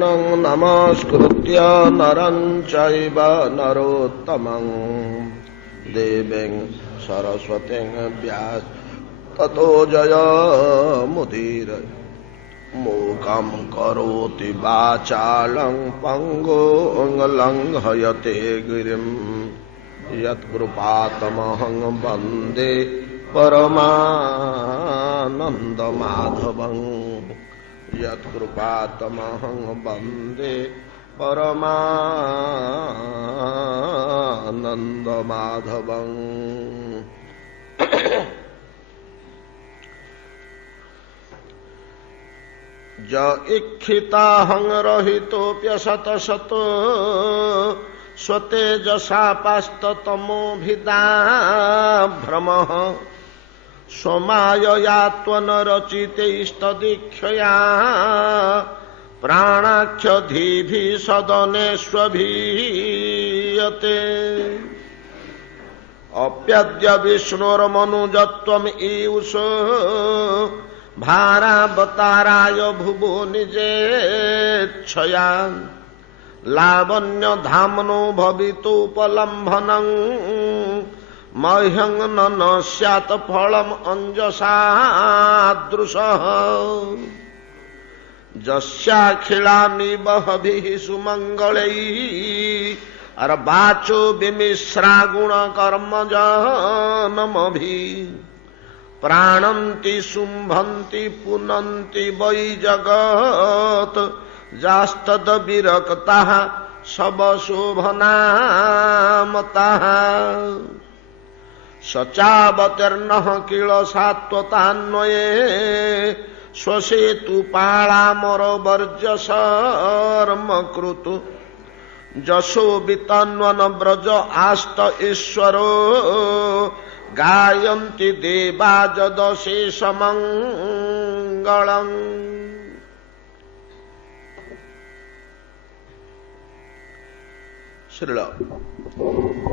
नमस्कृत्य नरं चैव नरोत्तमं देवीं सरस्वतीं व्यास ततो जयमुदीरये मूकं करोति वाचालं पङ्गुं लङ्घयते गिरिं यत्कृपातमहं वन्दे परमानन्दमाधवम् यत्कृपातमहं वन्दे परमानन्दमाधवम्। ज इक्षिताहं रहितोऽप्यसतशत स्वतेजसा पास्ततमोभिदाभ्रमः स्वमायया त्वनरचितैस्तदीक्षया प्राणाख्यधीभिः सदनेष्वभीयते अप्यद्य विष्णोर्मनुजत्वम् ईयुष भारावताराय भुवो निजेच्छया लावण्यधाम्नो भवितोपलम्भनम् मह्यं न स्यात् फलम् अंजसादृशः जस्याखिलानि बहभिः सुमङ्गलैः अर्वाचो विमिश्रा गुणकर्मजनमभिः प्राणन्ति शुम्भन्ति पुनन्ति वै जगत् जास्तद्विरक्ताः शवशोभनामताः सचावतीर्णः किल सात्वतान्वये स्वसेतुपालामरवर्जशर्म कृतु जशो वितन्वन व्रज आस्त ईश्वरो गायन्ति देवा जदशेषमङ्गलम्।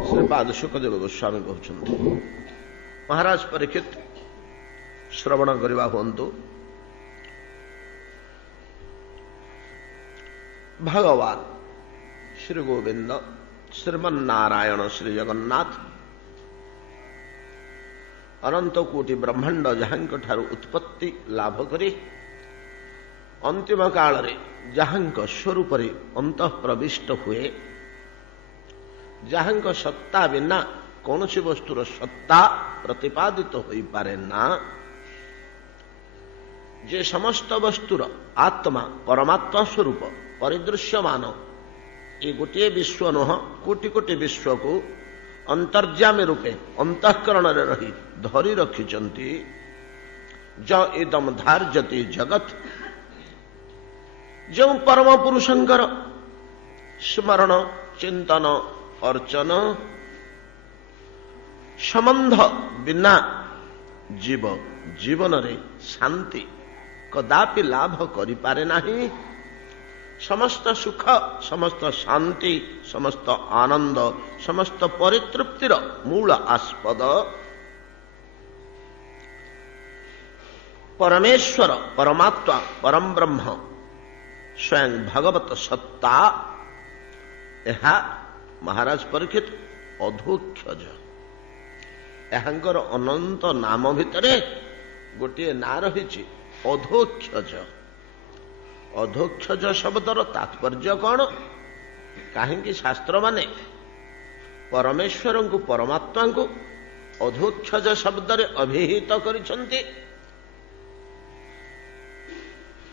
श्रीपाद शुकदेव गोस्वामी कहते महाराज परीक्षित श्रवण करवा हूँ भगवान श्री गोविंद श्रीमन्नारायण श्री जगन्नाथ अनंत कोटि ब्रह्मांड जहां ठारू उत्पत्ति लाभ करी अंतिम काल रे जहां स्वरूप अंतः प्रविष्ट हुए जहां सत्ता बिना कौन सी वस्तुर सत्ता प्रतिपादित हो पारे ना जे समस्त वस्तुर आत्मा परमात्मा स्वरूप परिदृश्यमान ये गोटे विश्व नुह कोटि कोटि विश्व को अंतर्जामी रूपे अंतःकरण रही धरी रखिचंती ज इदम धार्यते जगत जो परम पुरुषंकर स्मरण चिंतन अर्चन संबंध बिना जीव जीवन रे शांति कदापि लाभ करि पारे नाही। समस्त सुख समस्त शांति समस्त आनंद समस्त परितृप्तिर मूल आस्पद परमेश्वर परमात्मा परम ब्रह्म स्वयं भगवत सत्ता यह महाराज परीक्षित अधोक्षज एहांकर अनंत नाम भितरे गोटे ना रही अधोक्षज। अधोक्षज शब्दर तात्पर्य कौन कहीं शास्त्र माने परमेश्वर को परमात्मा को अधोक्षज शब्द रे अभिहित करिसंती।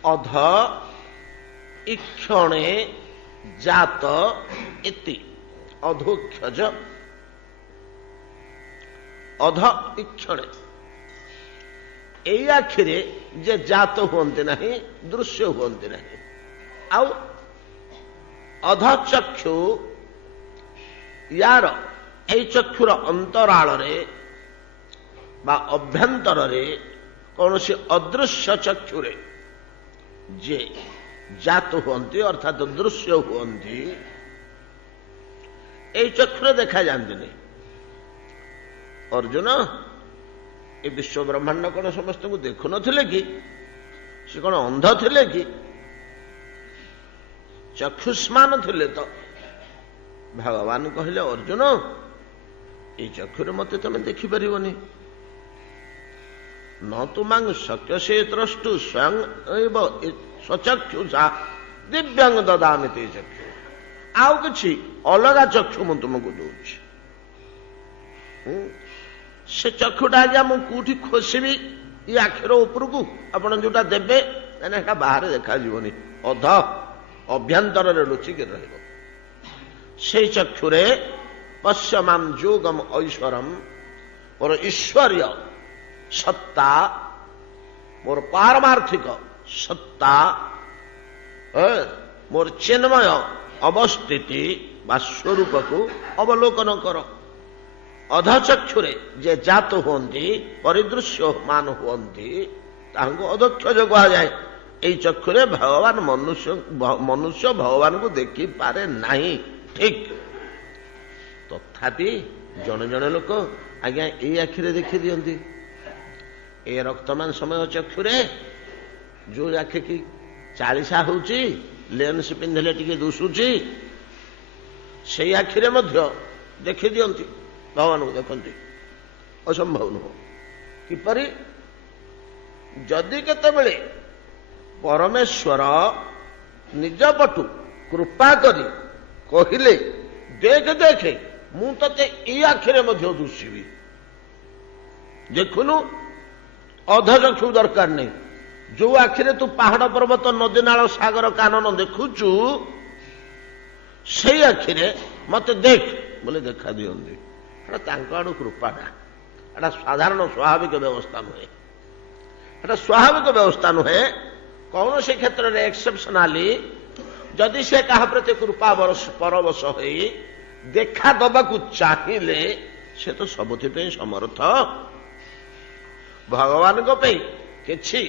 अध इक्षणे जात इति अधोक्षज अध इक्षणे एई आखिरे जे जात हुअन्ति नहीं दृश्य हुअन्ति नहीं आउ अध चक्षु यार ए चक्षुर अंतराल रे बा अभ्यंतर रे कौन सी अदृश्य चक्षुरे जे जात हुअन्ति अर्थात दृश्य हुअन्ति ए चक्षुरे देखा जाती नहीं। अर्जुन ए विश्व ब्रह्मांड कौन समस्त को देखु नथिले कि से कौन अंध थिले कि ଚକ୍ଷୁଷ୍ମାନ ଥିଲେ ତ ଭଗବାନ କହିଲେ ଅର୍ଜୁନ ଏଇ ଚକ୍ଷୁରେ ମତେ ତମେ ଦେଖିପାରିବନି। ନ ତୁମାଂ ଶକ୍ୟସେ ଦ୍ରଷ୍ଟୁ ସ୍ୱୟଂ ଏବ ସ୍ୱଚକ୍ଷୁଷା ଦିବ୍ୟାଙ୍ଗ ଦଦାମି ତେ ଚକ୍ଷୁ। ଆଉ କିଛି ଅଲଗା ଚକ୍ଷୁ ମୁଁ ତୁମକୁ ଦଉଛି। ସେ ଚକ୍ଷୁଟା ଆଜ୍ଞା ମୁଁ କୋଉଠି ଖୋସିବି ଏ ଆଖିର ଉପରକୁ ଆପଣ ଯୋଉଟା ଦେବେ ତାହେଲେ ସେଟା ବାହାରେ ଦେଖାଯିବନି, ଅଧ ଅଭ୍ୟନ୍ତରରେ ଲୁଚିକି ରହିବ। ସେଇ ଚକ୍ଷୁରେ ପଶ୍ୟମାମ୍ ଯୋଗମ୍ ଐଶ୍ୱରମ୍, ମୋର ଈଶ୍ୱରୀୟ ସତ୍ତା, ମୋର ପାରମାର୍ଥିକ ସତ୍ତା, ମୋର ଚିନ୍ମୟ ଅବସ୍ଥିତି ବା ସ୍ୱରୂପକୁ ଅବଲୋକନ କର। ଅଧଚକ୍ଷୁରେ ଯେ ଜାତ ହୁଅନ୍ତି, ପରିଦୃଶ୍ୟମାନ ହୁଅନ୍ତି, ତାହାଙ୍କୁ ଅଧକ୍ଷଜ କୁହାଯାଏ। ଏଇ ଚକ୍ଷୁରେ ଭଗବାନ ମନୁଷ୍ୟ ଭଗବାନଙ୍କୁ ଦେଖିପାରେ ନାହିଁ, ଠିକ। ତଥାପି ଜଣେ ଜଣେ ଲୋକ ଆଜ୍ଞା ଏଇ ଆଖିରେ ଦେଖିଦିଅନ୍ତି। ଏ ରକ୍ତମାନ ସମୟ ଚକ୍ଷୁରେ ଯୋଉ ଆଖି କି ଚାଳିଶା ହଉଛି, ଲେନ୍ସ ପିନ୍ଧିଲେ ଟିକେ ଦୁଶୁଛି, ସେଇ ଆଖିରେ ମଧ୍ୟ ଦେଖିଦିଅନ୍ତି, ଭଗବାନଙ୍କୁ ଦେଖନ୍ତି। ଅସମ୍ଭବ ନୁହଁ। କିପରି? ଯଦି କେତେବେଳେ ପରମେଶ୍ୱର ନିଜ ପଟୁ କୃପା କରି କହିଲେ ଦେଖେ ଦେଖେ ମୁଁ ତତେ ଏଇ ଆଖିରେ ମଧ୍ୟ ଦୁଷିବି, ଦେଖୁନୁ ଅଧଚକ୍ଷୁ ଦରକାର ନାହିଁ, ଯୋଉ ଆଖିରେ ତୁ ପାହାଡ ପର୍ବତ ନଦୀ ନାଳ ସାଗର କାନନ ଦେଖୁଛୁ ସେଇ ଆଖିରେ ମତେ ଦେଖ ବୋଲି ଦେଖା ଦିଅନ୍ତି। ଏଟା ତାଙ୍କ ଆଡୁ କୃପାଟା, ଏଟା ସାଧାରଣ ସ୍ୱାଭାବିକ ବ୍ୟବସ୍ଥା ନୁହେଁ। ଏଟା ସ୍ୱାଭାବିକ ବ୍ୟବସ୍ଥା ନୁହେଁ। କୌଣସି କ୍ଷେତ୍ରରେ ଏକ୍ସେପସନାଲି ଯଦି ସେ କାହା ପ୍ରତି କୃପା ପରବଶ ହୋଇ ଦେଖା ଦବାକୁ ଚାହିଁଲେ ସେ ତ ସବୁଥିପାଇଁ ସମର୍ଥ। ଭଗବାନଙ୍କ ପାଇଁ କିଛି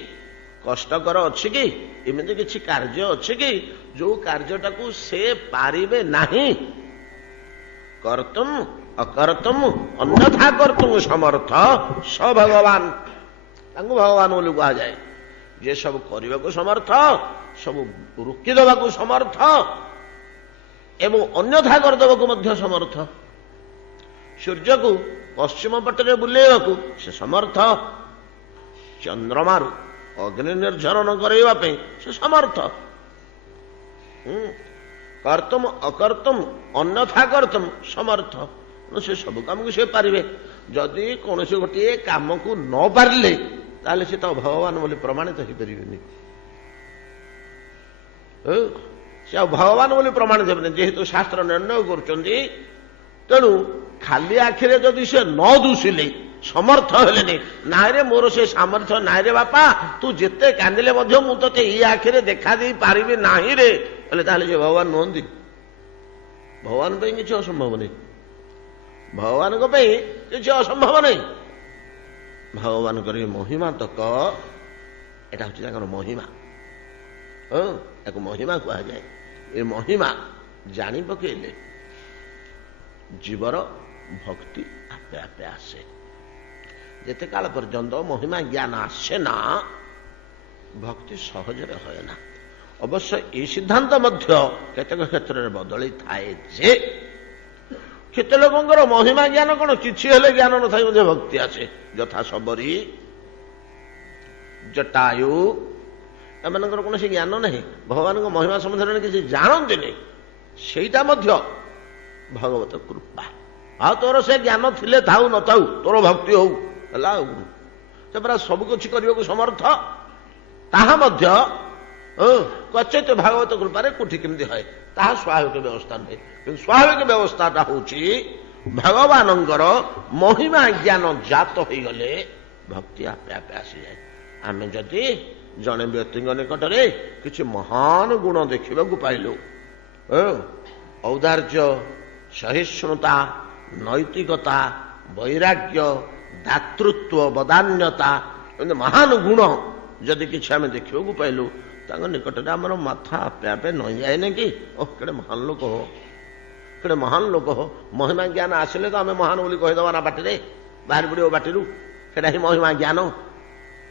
କଷ୍ଟକର ଅଛି କି? ଏମିତି କିଛି କାର୍ଯ୍ୟ ଅଛି କି ଯୋଉ କାର୍ଯ୍ୟଟାକୁ ସେ ପାରିବେ ନାହିଁ? କର୍ତ୍ତୁମ୍ ଅକର୍ତ୍ତୁମ୍ ଅନ୍ୟଥା କର୍ତ୍ତୁମ୍ ସମର୍ଥ ସ ଭଗବାନ। ତାଙ୍କୁ ଭଗବାନ ବୋଲି କୁହାଯାଏ। ଯେ ସବୁ କରିବାକୁ ସମର୍ଥ, ସବୁ ରୋକିଦେବାକୁ ସମର୍ଥ ଏବଂ ଅନ୍ୟଥା କରିଦେବାକୁ ମଧ୍ୟ ସମର୍ଥ। ସୂର୍ଯ୍ୟକୁ ପଶ୍ଚିମ ପଟରେ ବୁଲେଇବାକୁ ସେ ସମର୍ଥ, ଚନ୍ଦ୍ରମାରୁ ଅଗ୍ନି ନିର୍ଝରଣ କରାଇବା ପାଇଁ ସେ ସମର୍ଥ। କର୍ତ୍ତୁମ୍ ଅକର୍ତ୍ତୁମ୍ ଅନ୍ୟଥା କର୍ତ୍ତୁମ୍ ସମର୍ଥ। ସେ ସବୁ କାମକୁ ସେ ପାରିବେ। ଯଦି କୌଣସି ଗୋଟିଏ କାମକୁ ନ ପାରିଲେ ତାହେଲେ ସେ ତ ଭଗବାନ ବୋଲି ପ୍ରମାଣିତ ହେଇପାରିବେନି। ସେ ଆଉ ଭଗବାନ ବୋଲି ପ୍ରମାଣିତ ହେବେନି, ଯେହେତୁ ଶାସ୍ତ୍ର ନିର୍ଣ୍ଣୟ କରୁଛନ୍ତି। ତେଣୁ ଖାଲି ଆଖିରେ ଯଦି ସେ ନ ଦୁଷିଲେ, ସମର୍ଥ ହେଲେନି, ନାଇଁରେ ମୋର ସେ ସାମର୍ଥ୍ୟ ନାଇଁରେ ବାପା, ତୁ ଯେତେ କାନ୍ଦିଲେ ମଧ୍ୟ ମୁଁ ତତେ ଏଇ ଆଖିରେ ଦେଖା ଦେଇ ପାରିବି ନାହିଁ ରେ, ହେଲେ ତାହେଲେ ସେ ଭଗବାନ ନୁହନ୍ତି। ଭଗବାନ ପାଇଁ କିଛି ଅସମ୍ଭବ ନାହିଁ। ଭଗବାନଙ୍କ ପାଇଁ କିଛି ଅସମ୍ଭବ ନାହିଁ। ଭଗବାନଙ୍କର ଏ ମହିମା ତକ, ଏଟା ହଉଛି ତାଙ୍କର ମହିମା। ତାକୁ ମହିମା କୁହାଯାଏ। ଏ ମହିମା ଜାଣି ପକେଇଲେ ଜୀବର ଭକ୍ତି ଆପେ ଆପେ ଆସେ। ଯେତେ କାଳ ପର୍ଯ୍ୟନ୍ତ ମହିମା ଜ୍ଞାନ ଆସେ ନା, ଭକ୍ତି ସହଜରେ ହୁଏ ନା। ଅବଶ୍ୟ ଏହି ସିଦ୍ଧାନ୍ତ ମଧ୍ୟ କେତେକ କ୍ଷେତ୍ରରେ ବଦଳି ଥାଏ ଯେ କେତେ ଲୋକଙ୍କର ମହିମା ଜ୍ଞାନ କଣ କିଛି ହେଲେ ଜ୍ଞାନ ନଥାଇ ମଧ୍ୟ ଭକ୍ତି ଆସେ। ଯଥା ଶବରୀ, ଜଟାୟୁ, ଏମାନଙ୍କର କୌଣସି ଜ୍ଞାନ ନାହିଁ, ଭଗବାନଙ୍କ ମହିମା ସମ୍ବନ୍ଧରେ କିଛି ଜାଣନ୍ତିନି। ସେଇଟା ମଧ୍ୟ ଭଗବତ କୃପା। ଆଉ ତୋର ସେ ଜ୍ଞାନ ଥିଲେ ଥାଉ ନଥାଉ, ତୋର ଭକ୍ତି ହଉ ହେଲା। ଆଉ ସେ ପରା ସବୁ କିଛି କରିବାକୁ ସମର୍ଥ। ତାହା ମଧ୍ୟ କ୍ୱଚିତ ଭାଗବତ କୃପାରେ କୋଠି କେମିତି ହୁଏ, ତାହା ସ୍ୱାଭାବିକ ବ୍ୟବସ୍ଥା ନୁହେଁ। କିନ୍ତୁ ସ୍ୱାଭାବିକ ବ୍ୟବସ୍ଥାଟା ହଉଛି ଭଗବାନଙ୍କର ମହିମା ଜ୍ଞାନ ଜାତ ହେଇଗଲେ ଭକ୍ତି ଆପେ ଆପେ ଆସିଯାଏ। ଆମେ ଯଦି ଜଣେ ବ୍ୟକ୍ତିଙ୍କ ନିକଟରେ କିଛି ମହାନ ଗୁଣ ଦେଖିବାକୁ ପାଇଲୁ, ଔଦାର୍ଯ୍ୟ, ସହିଷ୍ଣୁତା, ନୈତିକତା, ବୈରାଗ୍ୟ, ଦାତୃତ୍ୱ, ବଦାନ୍ୟତା, ଏମିତି ମହାନ ଗୁଣ ଯଦି କିଛି ଆମେ ଦେଖିବାକୁ ପାଇଲୁ, ତାଙ୍କ ନିକଟରେ ଆମର ମାଥା ଆପେ ଆପେ ନଇଁଯାଏନି କି? ଓହ, କେଡ଼େ ମହାନ ଲୋକ ହୋ, କେଡ଼େ ମହାନ ଲୋକ ହୋ। ମହିମା ଜ୍ଞାନ ଆସିଲେ ତ ଆମେ ମହାନ ବୋଲି କହିଦେବା ନା, ପାଟିରେ ବାହାରି ପଡ଼ିବ ପାଟିରୁ। ସେଟା ହିଁ ମହିମା ଜ୍ଞାନ।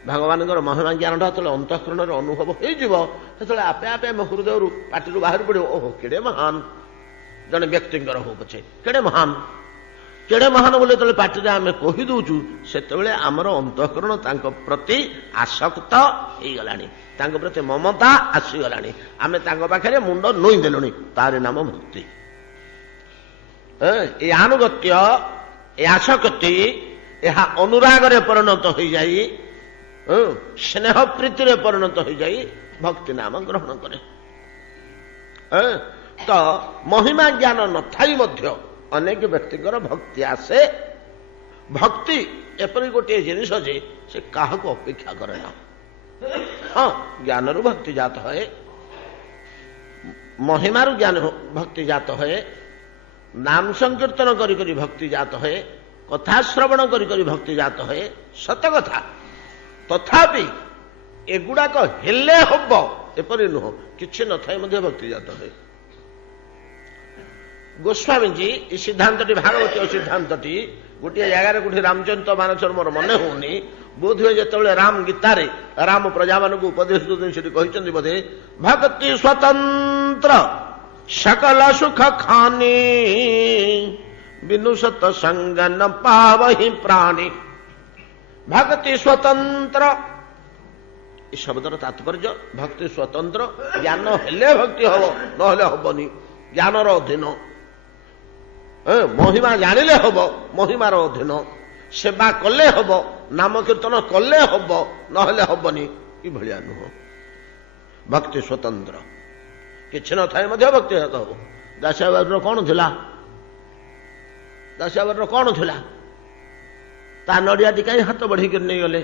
ଭଗବାନଙ୍କର ମହିମା ଜ୍ଞାନଟା ଯେତେବେଳେ ଅନ୍ତଃକରଣରେ ଅନୁଭବ ହେଇଯିବ ସେତେବେଳେ ଆପେ ଆପେ ଆମ ହୃଦୟରୁ ପାଟିରୁ ବାହାରି ପଡ଼ିବ, ଓହୋ କେଡ଼େ ମହାନ ଜଣେ ବ୍ୟକ୍ତିଙ୍କର ହଉ ପଛେ, କେଡ଼େ ମହାନ ବୋଲି ଯେତେବେଳେ ପାଟିରେ ଆମେ କହିଦେଉଛୁ ସେତେବେଳେ ଆମର ଅନ୍ତଃକରଣ ତାଙ୍କ ପ୍ରତି ଆସକ୍ତ ହେଇଗଲାଣି, ତାଙ୍କ ପ୍ରତି ମମତା ଆସିଗଲାଣି, ଆମେ ତାଙ୍କ ପାଖରେ ମୁଣ୍ଡ ନୋଇ ଦେଲୁଣି। ତାରି ନାମ ଭକ୍ତି। ଏ ଆନୁଗତ୍ୟ, ଏ ଆସକ୍ତି, ଏହା ଅନୁରାଗରେ ପରିଣତ ହୋଇଯାଇ, ସ୍ନେହ ପ୍ରୀତିରେ ପରିଣତ ହୋଇଯାଇ ଭକ୍ତି ନାମ ଗ୍ରହଣ କରେ। ତ ମହିମା ଜ୍ଞାନ ନଥାଇ ମଧ୍ୟ ଅନେକ ବ୍ୟକ୍ତିଙ୍କର ଭକ୍ତି ଆସେ। ଭକ୍ତି ଏପରି ଗୋଟିଏ ଜିନିଷ ଯେ ସେ କାହାକୁ ଅପେକ୍ଷା କରେ ନା। ହଁ, ଜ୍ଞାନରୁ ଭକ୍ତି ଜାତ ହୁଏ, ମହିମାରୁ ଜ୍ଞାନ ଭକ୍ତି ଜାତ ହୁଏ, ନାମ ସଂକୀର୍ତ୍ତନ କରି କରି ଭକ୍ତି ଜାତ ହୁଏ, କଥା ଶ୍ରବଣ କରି କରି ଭକ୍ତି ଜାତ ହୁଏ, ସତ କଥା। ତଥାପି ଏଗୁଡାକ ହେଲେ ହବ ଏପରି ନୁହଁ, କିଛି ନଥାଇ ମଧ୍ୟ ଭକ୍ତି ଜାତ ହୁଏ। ଗୋସ୍ୱାମୀଜୀ ଏ ସିଦ୍ଧାନ୍ତଟି, ଭାଗବତୀୟ ସିଦ୍ଧାନ୍ତଟି ଗୋଟିଏ ଜାଗାରେ କୋଉଠି ରାମଚରିତ ମାନସର ମୋର ମନେ ହଉନି, ବୋଧହୁଏ ଯେତେବେଳେ ରାମ ଗୀତାରେ ରାମ ପ୍ରଜାମାନଙ୍କୁ ଉପଦେଶ ଦେଉଛନ୍ତି ସେଠି କହିଛନ୍ତି ବୋଧେ, ଭକ୍ତି ସ୍ୱତନ୍ତ୍ର ସକଳ ସୁଖ ଖାନି ବିନୁ ସତ ସଙ୍ଗ ନ ପାବହି ପ୍ରାଣୀ। ଭକ୍ତି ସ୍ୱତନ୍ତ୍ର, ଏ ଶବ୍ଦର ତାତ୍ପର୍ଯ୍ୟ ଭକ୍ତି ସ୍ୱତନ୍ତ୍ର, ଜ୍ଞାନ ହେଲେ ଭକ୍ତି ହବ, ନହେଲେ ହବନି, ଜ୍ଞାନର ଅଧୀନ। ମହିମା ଜାଣିଲେ ହବ, ମହିମାର ଅଧୀନ। ସେବା କଲେ ହବ, ନାମ କୀର୍ତ୍ତନ କଲେ ହବ, ନହେଲେ ହବନି, ଏଭଳିଆ ନୁହଁ। ଭକ୍ତି ସ୍ୱତନ୍ତ୍ର, କିଛି ନଥାଏ ମଧ୍ୟ ଭକ୍ତି ଜାତ ହବ। ଦାସିଆବାବୁର କଣ ଥିଲା? ଦାସିଆବାବୁର କଣ ଥିଲା? ତା ନଡ଼ିଆଟି କାହିଁ ହାତ ବଢେଇକରି ନେଇଗଲେ?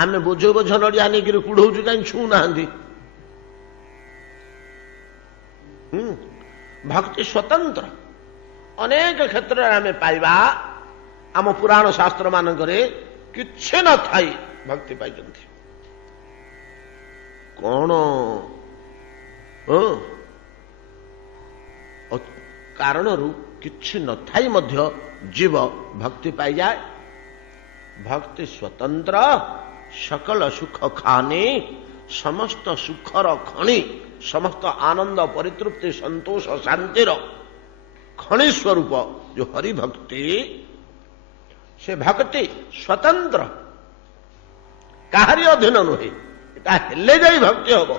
ଆମେ ବୋଝ ବୋଝ ନଡ଼ିଆ ନେଇକରି କୁଢଉଛୁ, କାହିଁ ଛୁଉଁନାହାନ୍ତି? ଭକ୍ତି ସ୍ୱତନ୍ତ୍ର ଅନେକ କ୍ଷେତ୍ରରେ ଆମେ ପାଇବା। ଆମ ପୁରାଣ ଶାସ୍ତ୍ର ମାନଙ୍କରେ କିଛି ନଥାଇ ଭକ୍ତି ପାଇଛନ୍ତି। କଣ କାରଣରୁ କିଛି ନଥାଇ ମଧ୍ୟ ଜୀବ ଭକ୍ତି ପାଇଯାଏ। ଭକ୍ତି ସ୍ୱତନ୍ତ୍ର ସକଳ ସୁଖ ଖାନି, ସମସ୍ତ ସୁଖର ଖଣି, ସମସ୍ତ ଆନନ୍ଦ ପରିତୃପ୍ତି ସନ୍ତୋଷ ଶାନ୍ତିର ଖଣି ସ୍ୱରୂପ ଯୋଉ ହରିଭକ୍ତି, ସେ ଭକ୍ତି ସ୍ୱତନ୍ତ୍ର, କାହାରି ଅଧୀନ ନୁହେଁ। ଏଟା ହେଲେ ଯାଇ ଭକ୍ତି ହବ।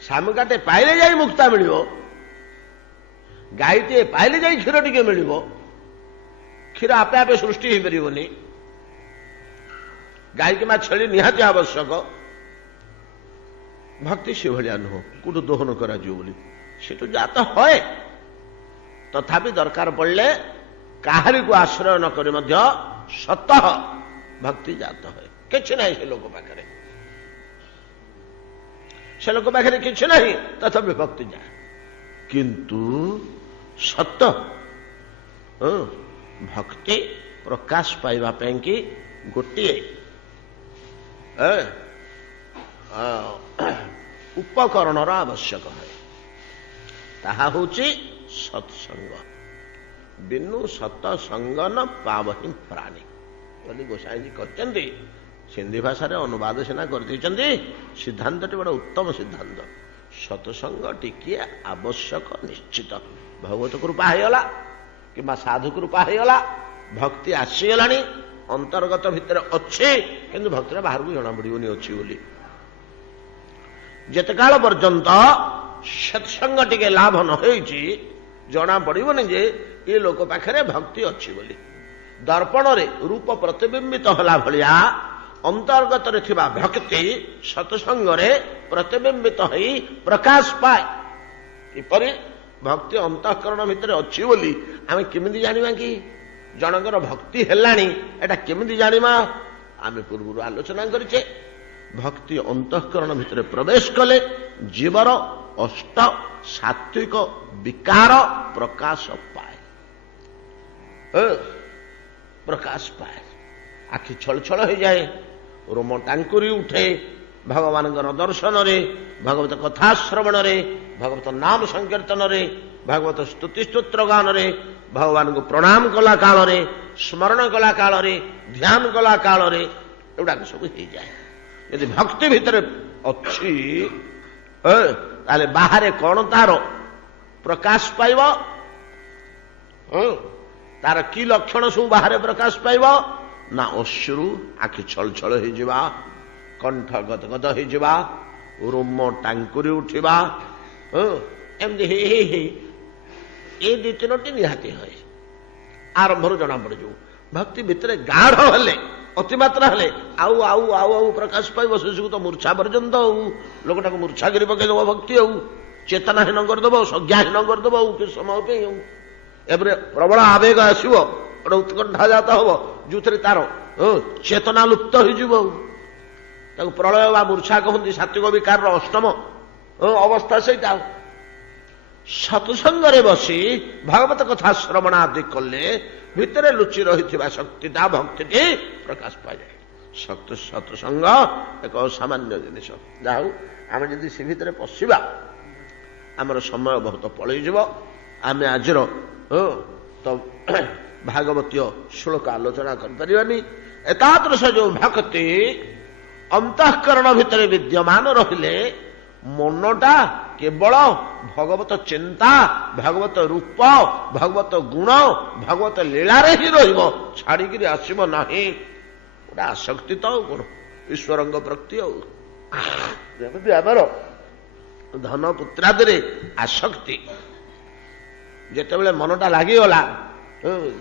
ଶାମୁକାଟେ ପାଇଲେ ଯାଇ ମୁକ୍ତା ମିଳିବ, ଗାଈଟିଏ ପାଇଲେ ଯାଇ କ୍ଷୀର ଟିକେ ମିଳିବ। କ୍ଷୀର ଆପେ ଆପେ ସୃଷ୍ଟି ହେଇପାରିବନି, ଗାଈ କିମ୍ବା ଛେଳି ନିହାତି ଆବଶ୍ୟକ। ଭକ୍ତି ସେଭଳିଆ ନୁହଁ କୋଉଠୁ ଦୋହନ କରାଯିବ ବୋଲି, ସେଠୁ ଜାତ ହଏ। ତଥାପି ଦରକାର ପଡ଼ିଲେ କାହାରିକୁ ଆଶ୍ରୟ ନ କରି ମଧ୍ୟ ସତଃ ଭକ୍ତି ଜାତ ହୁଏ। କିଛି ନାହିଁ ସେ ଲୋକ ପାଖରେ, ସେ ଲୋକ ପାଖରେ କିଛି ନାହିଁ, ତଥାପି ଭକ୍ତି ଯାଏ। କିନ୍ତୁ ସତ ଭକ୍ତି ପ୍ରକାଶ ପାଇବା ପାଇଁ କି ଗୋଟିଏ ଉପକରଣର ଆବଶ୍ୟକ ହୁଏ, ତାହା ହେଉଛି ସତ୍ସଙ୍ଗ। ବିନୁ ସତସଙ୍ଗ ନ ପାବହି ପ୍ରାଣୀ ବୋଲି ଗୋସାଇଁଜୀ କରିଛନ୍ତି। ସିନ୍ଧି ଭାଷାରେ ଅନୁବାଦ ସିନା କରିଦେଇଛନ୍ତି, ସିଦ୍ଧାନ୍ତଟି ବଡ଼ ଉତ୍ତମ ସିଦ୍ଧାନ୍ତ। ସତ୍ସଙ୍ଗ ଟିକିଏ ଆବଶ୍ୟକ ନିଶ୍ଚିତ। ଭଗବତ କୃପା ହେଇଗଲା କିମ୍ବା ସାଧୁ କୃପା ହେଇଗଲା, ଭକ୍ତି ଆସିଗଲାଣି, ଅନ୍ତର୍ଗତ ଭିତରେ ଅଛି, କିନ୍ତୁ ଭକ୍ତିରେ ବାହାରକୁ ଜଣାପଡ଼ିବନି ଅଛି ବୋଲି। ଯେତେକାଳ ପର୍ଯ୍ୟନ୍ତ ସତ୍ସଙ୍ଗ ଟିକେ ଲାଭ ନ ହେଇଛି, ଜଣା ପଡ଼ିବନି ଯେ ଏ ଲୋକ ପାଖରେ ଭକ୍ତି ଅଛି ବୋଲି। ଦର୍ପଣରେ ରୂପ ପ୍ରତିବିମ୍ବିତ ହେଲା ଭଳିଆ ଅନ୍ତର୍ଗତରେ ଥିବା ଭକ୍ତି ସତ୍ସଙ୍ଗରେ ପ୍ରତିବିମ୍ବିତ ହୋଇ ପ୍ରକାଶ ପାଏ। କିପରି ଭକ୍ତି ଅନ୍ତଃକରଣ ଭିତରେ ଅଛି ବୋଲି ଆମେ କେମିତି ଜାଣିବା କି ଜଣଙ୍କର ଭକ୍ତି ହେଲାଣି? ଏଟା କେମିତି ଜାଣିବା? ଆମେ ପୂର୍ବରୁ ଆଲୋଚନା କରିଛେ, ଭକ୍ତି ଅନ୍ତଃକରଣ ଭିତରେ ପ୍ରବେଶ କଲେ ଜୀବର ଅଷ୍ଟ ସାତ୍ୱିକ ବିକାର ପ୍ରକାଶ ପାଏ। ପ୍ରକାଶ ପାଏ, ଆଖି ଛଳଛଳ ହେଇଯାଏ, ରୋମ ଟାଙ୍କୁରି ଉଠେ ଭଗବାନଙ୍କର ଦର୍ଶନରେ, ଭଗବତ କଥା ଶ୍ରବଣରେ, ଭଗବତ ନାମ ସଂକୀର୍ତ୍ତନରେ, ଭଗବତ ସ୍ତୁତି ସ୍ତୋତ୍ର ଗାନରେ, ଭଗବାନଙ୍କୁ ପ୍ରଣାମ କଲା କାଳରେ, ସ୍ମରଣ କଲା କାଳରେ, ଧ୍ୟାନ କଲା କାଳରେ ଏଗୁଡ଼ାକ ସବୁ ହେଇଯାଏ। ଯଦି ଭକ୍ତି ଭିତରେ ଅଛି ତାହେଲେ ବାହାରେ କଣ ତାର ପ୍ରକାଶ ପାଇବ? ତାର କି ଲକ୍ଷଣ ସବୁ ବାହାରେ ପ୍ରକାଶ ପାଇବ? ନା ଅଶ୍ରୁ, ଆଖି ଛଳ ଛଳ ହେଇଯିବା, କଣ୍ଠ ଗଦଗଦ ହେଇଯିବା, ରୋମ ଟାଙ୍କୁରି ଉଠିବା, ଏମିତି ହେଇ ହେଇ ହେଇ ଏ ଦି ତିନୋଟି ନିହାତି ହୁଏ। ଆରମ୍ଭରୁ ଜଣା ପଡିଯିବ। ଭକ୍ତି ଭିତରେ ଗାଢ ହେଲେ, ଅତିମାତ୍ରା ହେଲେ ଆଉ ଆଉ ଆଉ ଆଉ ପ୍ରକାଶ ପାଇବ। ଶିଶୁକୁ ତ ମୂର୍ଚ୍ଛା ପର୍ଯ୍ୟନ୍ତ ଆଉ, ଲୋକଟାକୁ ମୂର୍ଚ୍ଛାଗିରି ପକେଇଦବ ଭକ୍ତି ଆଉ, ଚେତନାହୀନ କରିଦବ, ସଂଜ୍ଞାହୀନ କରିଦବ ଆଉ କିଛି ସମୟ ପାଇଁ ଆଉ। ଏପରେ ପ୍ରବଳ ଆବେଗ ଆସିବ, ଗୋଟେ ଉତ୍କଣ୍ଠା ଜାତ ହବ, ଯୋଉଥିରେ ତାର ଚେତନା ଲୁପ୍ତ ହେଇଯିବ ଆଉ। ତାକୁ ପ୍ରଳୟ ବା ମୂର୍ଚ୍ଛା କହନ୍ତି, ସାତ୍ୱିକ ବିକାରର ଅଷ୍ଟମ ଅବସ୍ଥା ସେଇଟା। ସତ୍ସଙ୍ଗରେ ବସି ଭାଗବତ କଥା ଶ୍ରବଣ ଆଦି କଲେ ଭିତରେ ଲୁଚି ରହିଥିବା ଶକ୍ତିଟା, ଭକ୍ତିଟି ପ୍ରକାଶ ପାଇଯାଏ। ସତ୍ସଙ୍ଗ ଏକ ଅସାମାନ୍ୟ ଜିନିଷ। ଯାହା ହଉ ଆମେ ଯଦି ସେ ଭିତରେ ପଶିବା ଆମର ସମୟ ବହୁତ ପଳେଇଯିବ। ଆମେ ଆଜିର ତ ଭାଗବତୀୟ ଶ୍ଲୋକ ଆଲୋଚନା କରିପାରିବାନି। ଏତାଦୃଶ ଯୋଉ ଭକ୍ତି ଅନ୍ତଃକରଣ ଭିତରେ ବିଦ୍ୟମାନ ରହିଲେ ମନଟା କେବଳ ଭଗବତ ଚିନ୍ତା, ଭଗବତ ରୂପ, ଭଗବତ ଗୁଣ, ଭଗବତ ଲୀଳାରେ ହିଁ ରହିବ, ଛାଡିକିରି ଆସିବ ନାହିଁ। ଗୋଟେ ଆସକ୍ତି ତ ଆଉ କଣ, ଈଶ୍ୱରଙ୍କ ପ୍ରତି ଆଉ। ଯେମିତି ଆମର ଧନ ପୁତ୍ରାଦିରେ ଆସକ୍ତି, ଯେତେବେଳେ ମନଟା ଲାଗିଗଲା,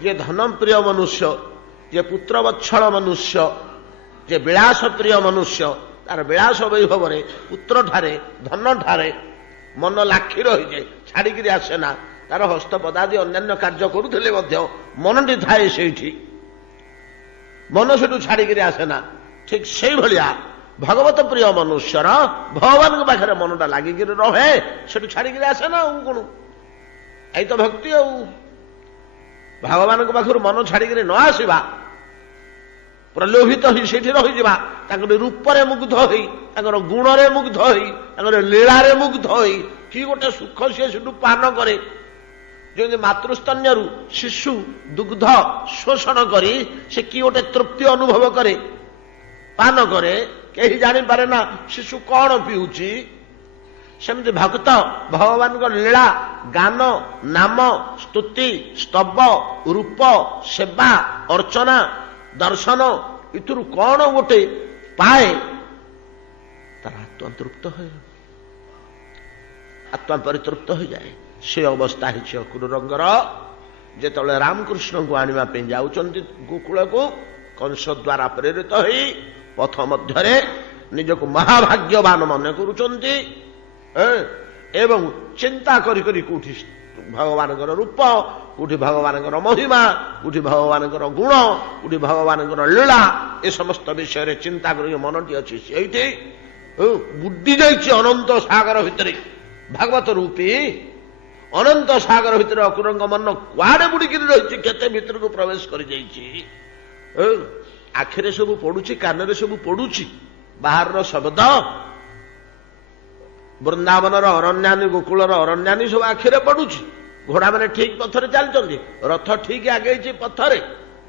ଯେ ଧନ ପ୍ରିୟ ମନୁଷ୍ୟ, ଯେ ପୁତ୍ରବତ୍ସଳ ମନୁଷ୍ୟ, ଯେ ବିଳାସ ପ୍ରିୟ ମନୁଷ୍ୟ, ତାର ବିଳାସ ବୈଭବରେ ପୁତ୍ରଠାରେ ଧନଠାରେ ମନ ଲାଖି ରହିଯାଏ, ଛାଡିକିରି ଆସେ ନା। ତାର ହସ୍ତପଦାଦି ଅନ୍ୟାନ୍ୟ କାର୍ଯ୍ୟ କରୁଥିଲେ ମଧ୍ୟ ମନଟି ଥାଏ ସେଇଠି, ମନ ସେଠୁ ଛାଡିକିରି ଆସେ ନା। ଠିକ ସେଇଭଳିଆ ଭଗବତ ପ୍ରିୟ ମନୁଷ୍ୟର ଭଗବାନଙ୍କ ପାଖରେ ମନଟା ଲାଗିକିରି ରହେ, ସେଠୁ ଛାଡିକିରି ଆସେ ନା ଆଉ କଣ। ଏଇ ତ ଭକ୍ତି ଆଉ। ଭଗବାନଙ୍କ ପାଖରୁ ମନ ଛାଡିକିରି ନ ଆସିବା, ପ୍ରଲୋଭିତ ହୋଇ ସେଇଠି ରହିଯିବା, ତାଙ୍କର ରୂପରେ ମୁଗ୍ଧ ହୋଇ, ତାଙ୍କର ଗୁଣରେ ମୁଗ୍ଧ ହୋଇ, ତାଙ୍କର ଲୀଳାରେ ମୁଗ୍ଧ ହୋଇ କି ଗୋଟେ ସୁଖ ସିଏ ସେଠୁ ପାନ କରେ। ଯେମିତି ମାତୃସ୍ତନ୍ୟରୁ ଶିଶୁ ଦୁଗ୍ଧ ଶୋଷଣ କରି ସେ କି ଗୋଟେ ତୃପ୍ତି ଅନୁଭବ କରେ, ପାନ କରେ, କେହି ଜାଣିପାରେ ନା ଶିଶୁ କଣ ପିଉଛି। ସେମିତି ଭକ୍ତ ଭଗବାନଙ୍କ ଲୀଳା, ଗାନ, ନାମ, ସ୍ତୁତି, ସ୍ତବ, ରୂପ, ସେବା, ଅର୍ଚ୍ଚନା, ଦର୍ଶନ, ଏଥିରୁ କଣ ଗୋଟେ ପାଏ, ତାର ଆତ୍ମା ତୃପ୍ତ ହୁଏ, ଆତ୍ମା ପରିତୃପ୍ତ ହୋଇଯାଏ। ସେ ଅବସ୍ଥା ହେଇଛି ଅକ୍ରୁରଙ୍ଗର। ଯେତେବେଳେ ରାମକୃଷ୍ଣଙ୍କୁ ଆଣିବା ପାଇଁ ଯାଉଛନ୍ତି ଗୋକୁଳକୁ, କଂସ ଦ୍ୱାରା ପ୍ରେରିତ ହୋଇ ପଥ ମଧ୍ୟରେ ନିଜକୁ ମହାଭାଗ୍ୟବାନ ମନେ କରୁଛନ୍ତି ଏବଂ ଚିନ୍ତା କରି କରି କୋଉଠି ଭଗବାନଙ୍କର ରୂପ, କୋଉଠି ଭଗବାନଙ୍କର ମହିମା, କୋଉଠି ଭଗବାନଙ୍କର ଗୁଣ, କୋଉଠି ଭଗବାନଙ୍କର ଲୀଳା, ଏ ସମସ୍ତ ବିଷୟରେ ଚିନ୍ତା କରି ମନଟି ଅଛି ସେଇଠି ବୁଡି ଯାଇଛି ଅନନ୍ତ ସାଗର ଭିତରେ। ଭାଗବତ ରୂପୀ ଅନନ୍ତ ସାଗର ଭିତରେ ଅକ୍ରୁରଙ୍କ ମନ କୁଆଡେ ବୁଡିକିରି ରହିଛି, କେତେ ଭିତରକୁ ପ୍ରବେଶ କରିଯାଇଛି। ଆଖିରେ ସବୁ ପଡୁଛି, କାନରେ ସବୁ ପଡୁଛି ବାହାରର ଶବ୍ଦ। ବୃନ୍ଦାବନର ଅରଣ୍ୟାନୀ, ଗୋକୁଳର ଅରଣ୍ୟାନୀ ସବୁ ଆଖିରେ ପଡୁଛି। ଘୋଡାମାନେ ଠିକ ପଥରେ ଚାଲିଛନ୍ତି, ରଥ ଠିକ ଆଗେଇଛି ପଥରେ,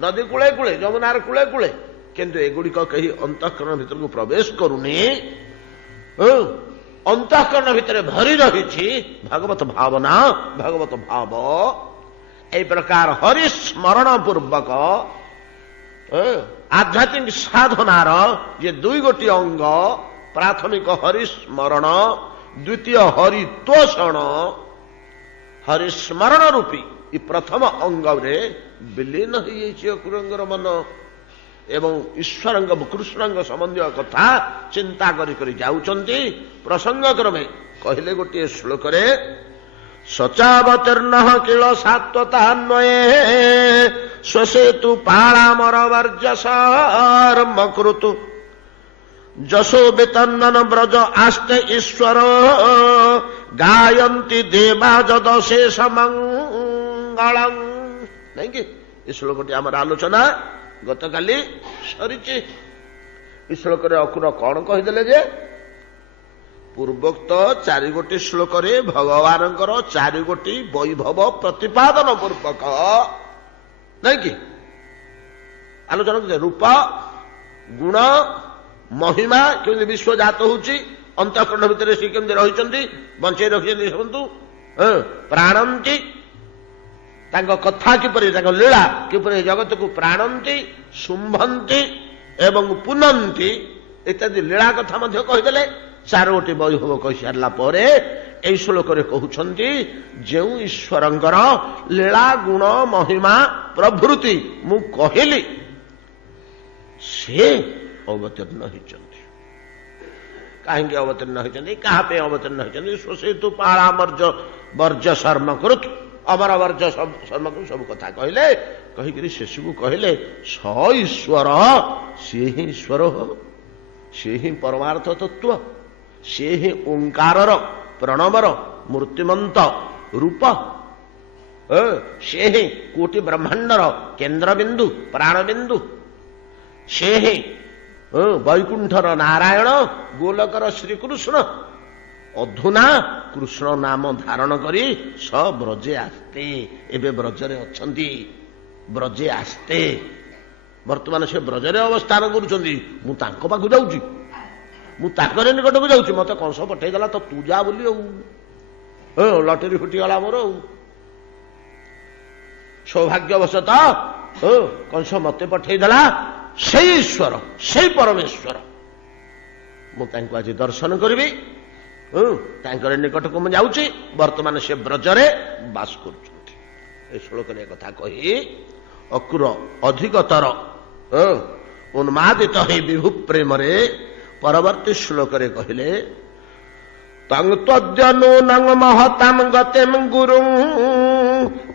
ନଦୀ କୂଳେ କୂଳେ, ଯମୁନାର କୂଳେ କୂଳେ, କିନ୍ତୁ ଏଗୁଡିକ କେହି ଅନ୍ତଃକରଣ ଭିତରକୁ ପ୍ରବେଶ କରୁନି। ଅନ୍ତଃକରଣ ଭିତରେ ଭରି ରହିଛି ଭଗବତ ଭାବନା, ଭଗବତ ଭାବ। এই ପ୍ରକାର ହରିସ୍ମରଣ ପୂର୍ବକ ଆଧ୍ୟାତ୍ମିକ ସାଧନାର ଯେ ଦୁଇ ଗୋଟି ଅଙ୍ଗ, ପ୍ରାଥମିକ ହରିସ୍ମରଣ, ଦ୍ୱିତୀୟ ହରିତୋଷଣ, ହରିସ୍ମରଣ ରୂପୀ ଏ ପ୍ରଥମ ଅଙ୍ଗରେ ବିଲୀନ ହୋଇଯାଇଛି ଅକ୍ରୁରଙ୍କର ମନ ଏବଂ ଈଶ୍ୱରଙ୍କ କୃଷ୍ଣଙ୍କ ସମ୍ବନ୍ଧୀୟ କଥା ଚିନ୍ତା କରି କରି ଯାଉଛନ୍ତି। ପ୍ରସଙ୍ଗ କ୍ରମେ କହିଲେ ଗୋଟିଏ ଶ୍ଲୋକରେ, ସଚାବତୀର୍ଣ୍ଣ କିଳ ସାତ୍ୱତାନ୍ୱୟେ ସ୍ୱସେତୁ ପାଳାମର ବର୍ଜସର୍ମକୃତୁ ଯଶୋ ବେତନ୍ଦନ ବ୍ରଜ ଆସ୍ତେ ଈଶ୍ୱର ଗାୟନ୍ତି ଦେବା ଯଦଶେଷ ମଙ୍ଗଳଂ। ନାଇଁ କି ଏ ଶ୍ଲୋକଟି ଆମର ଆଲୋଚନା ଗତକାଲି ସରିଛି। ଏ ଶ୍ଲୋକରେ ଅକ୍ରୁର କଣ କହିଦେଲେ ଯେ, ପୂର୍ବୋକ୍ତ ଚାରିଗୋଟି ଶ୍ଲୋକରେ ଭଗବାନଙ୍କର ଚାରିଗୋଟି ବୈଭବ ପ୍ରତିପାଦନ ପୂର୍ବକ ନାଇଁ କି ଆଲୋଚନା କରୁଛେ, ରୂପ, ଗୁଣ, महिमा केମିତି विश्व जात ହେଉଛି, ଅନ୍ତଃକରଣ ଭିତରେ ସେ କେମିତି ରହିଛନ୍ତି, ବଞ୍ଚେଇ ରଖିଛନ୍ତି ଶୁଣନ୍ତୁ। ପ୍ରାଣନ୍ତି, ତାଙ୍କ କଥା କିପରି, ତାଙ୍କ ଲୀଳା କିପରି ଜଗତକୁ ପ୍ରାଣନ୍ତି, ଶୁମ୍ଭନ୍ତି ଏବଂ ପୁନନ୍ତି ଇତ୍ୟାଦି ଲୀଳା କଥା ମଧ୍ୟ କହିଦେଲେ। ଚାରୋଟି ବୈଭବ କହିସାରିଲା ପରେ ଏହି ଶ୍ଲୋକରେ କହୁଛନ୍ତି ଯେଉଁ ଈଶ୍ୱରଙ୍କର ଲୀଳା ଗୁଣ ମହିମା ପ୍ରଭୃତି ମୁଁ କହିଲି ସେ ଅବତୀର୍ଣ୍ଣ ହୋଇଛନ୍ତି। କାହିଁକି ଅବତୀର୍ଣ୍ଣ ହୋଇଛନ୍ତି, କାହା ପାଇଁ ଅବତୀର୍ଣ୍ଣ ହୋଇଛନ୍ତି? ସ୍ୱସେତୁ ପାଳା ବର୍ଜ୍ୟ ଶର୍ମ କରୁତୁ, ଅମର ବର୍ଜ୍ୟ ଶର୍ମ କରୁ, ସବୁ କଥା କହିଲେ। କହିକିରି ଶେଷକୁ କହିଲେ ସ ଈଶ୍ୱର, ସିଏ ହିଁ ଈଶ୍ୱର, ସିଏ ହିଁ ପରମାର୍ଥ ତତ୍ତ୍ୱ, ସିଏ ହିଁ ଓଙ୍କାରର ପ୍ରଣବର ମୂର୍ତ୍ତିମନ୍ତ ରୂପ, ସିଏ ହିଁ କୋଟି ବ୍ରହ୍ମାଣ୍ଡର କେନ୍ଦ୍ରବିନ୍ଦୁ ପ୍ରାଣବିନ୍ଦୁ, ସେ ହିଁ ବୈକୁଣ୍ଠର ନାରାୟଣ, ଗୋଲକର ଶ୍ରୀକୃଷ୍ଣ। ଅଧୁନା କୃଷ୍ଣ ନାମ ଧାରଣ କରି ସ ବ୍ରଜେ ଆସ୍ତେ, ଏବେ ବ୍ରଜରେ ଅଛନ୍ତି। ବ୍ରଜେ ଆସ୍ତେ, ବର୍ତ୍ତମାନ ସେ ବ୍ରଜରେ ଅବସ୍ଥାନ କରୁଛନ୍ତି। ମୁଁ ତାଙ୍କ ପାଖକୁ ଯାଉଛି, ମୁଁ ତାଙ୍କର ନିକଟକୁ ଯାଉଛି। ମତେ କଂସ ପଠେଇଦେଲା ତ ତୁ ଯା ବୋଲି, ଆଉ ଲଟେରୀ ଫୁଟିଗଲା ମୋର। ଆଉ ସୌଭାଗ୍ୟବଶତଃ କଂସ ମତେ ପଠେଇଦେଲା। ସେଇ ଈଶ୍ୱର, ସେଇ ପରମେଶ୍ୱର, ମୁଁ ତାଙ୍କୁ ଆଜି ଦର୍ଶନ କରିବି। ତାଙ୍କର ନିକଟକୁ ମୁଁ ଯାଉଛି। ବର୍ତ୍ତମାନ ସେ ବ୍ରଜରେ ବାସ କରୁଛନ୍ତି। ଏ ଶ୍ଲୋକରେ କଥା କହି ଅକ୍ରୁର ଅଧିକତର ଉନ୍ମାଦିତ ହେଇ ବିଭୁ ପ୍ରେମରେ ପରବର୍ତ୍ତୀ ଶ୍ଲୋକରେ କହିଲେ ତଙ୍ଗ ମହତାମ ଗତେମ ଗୁରୁଂ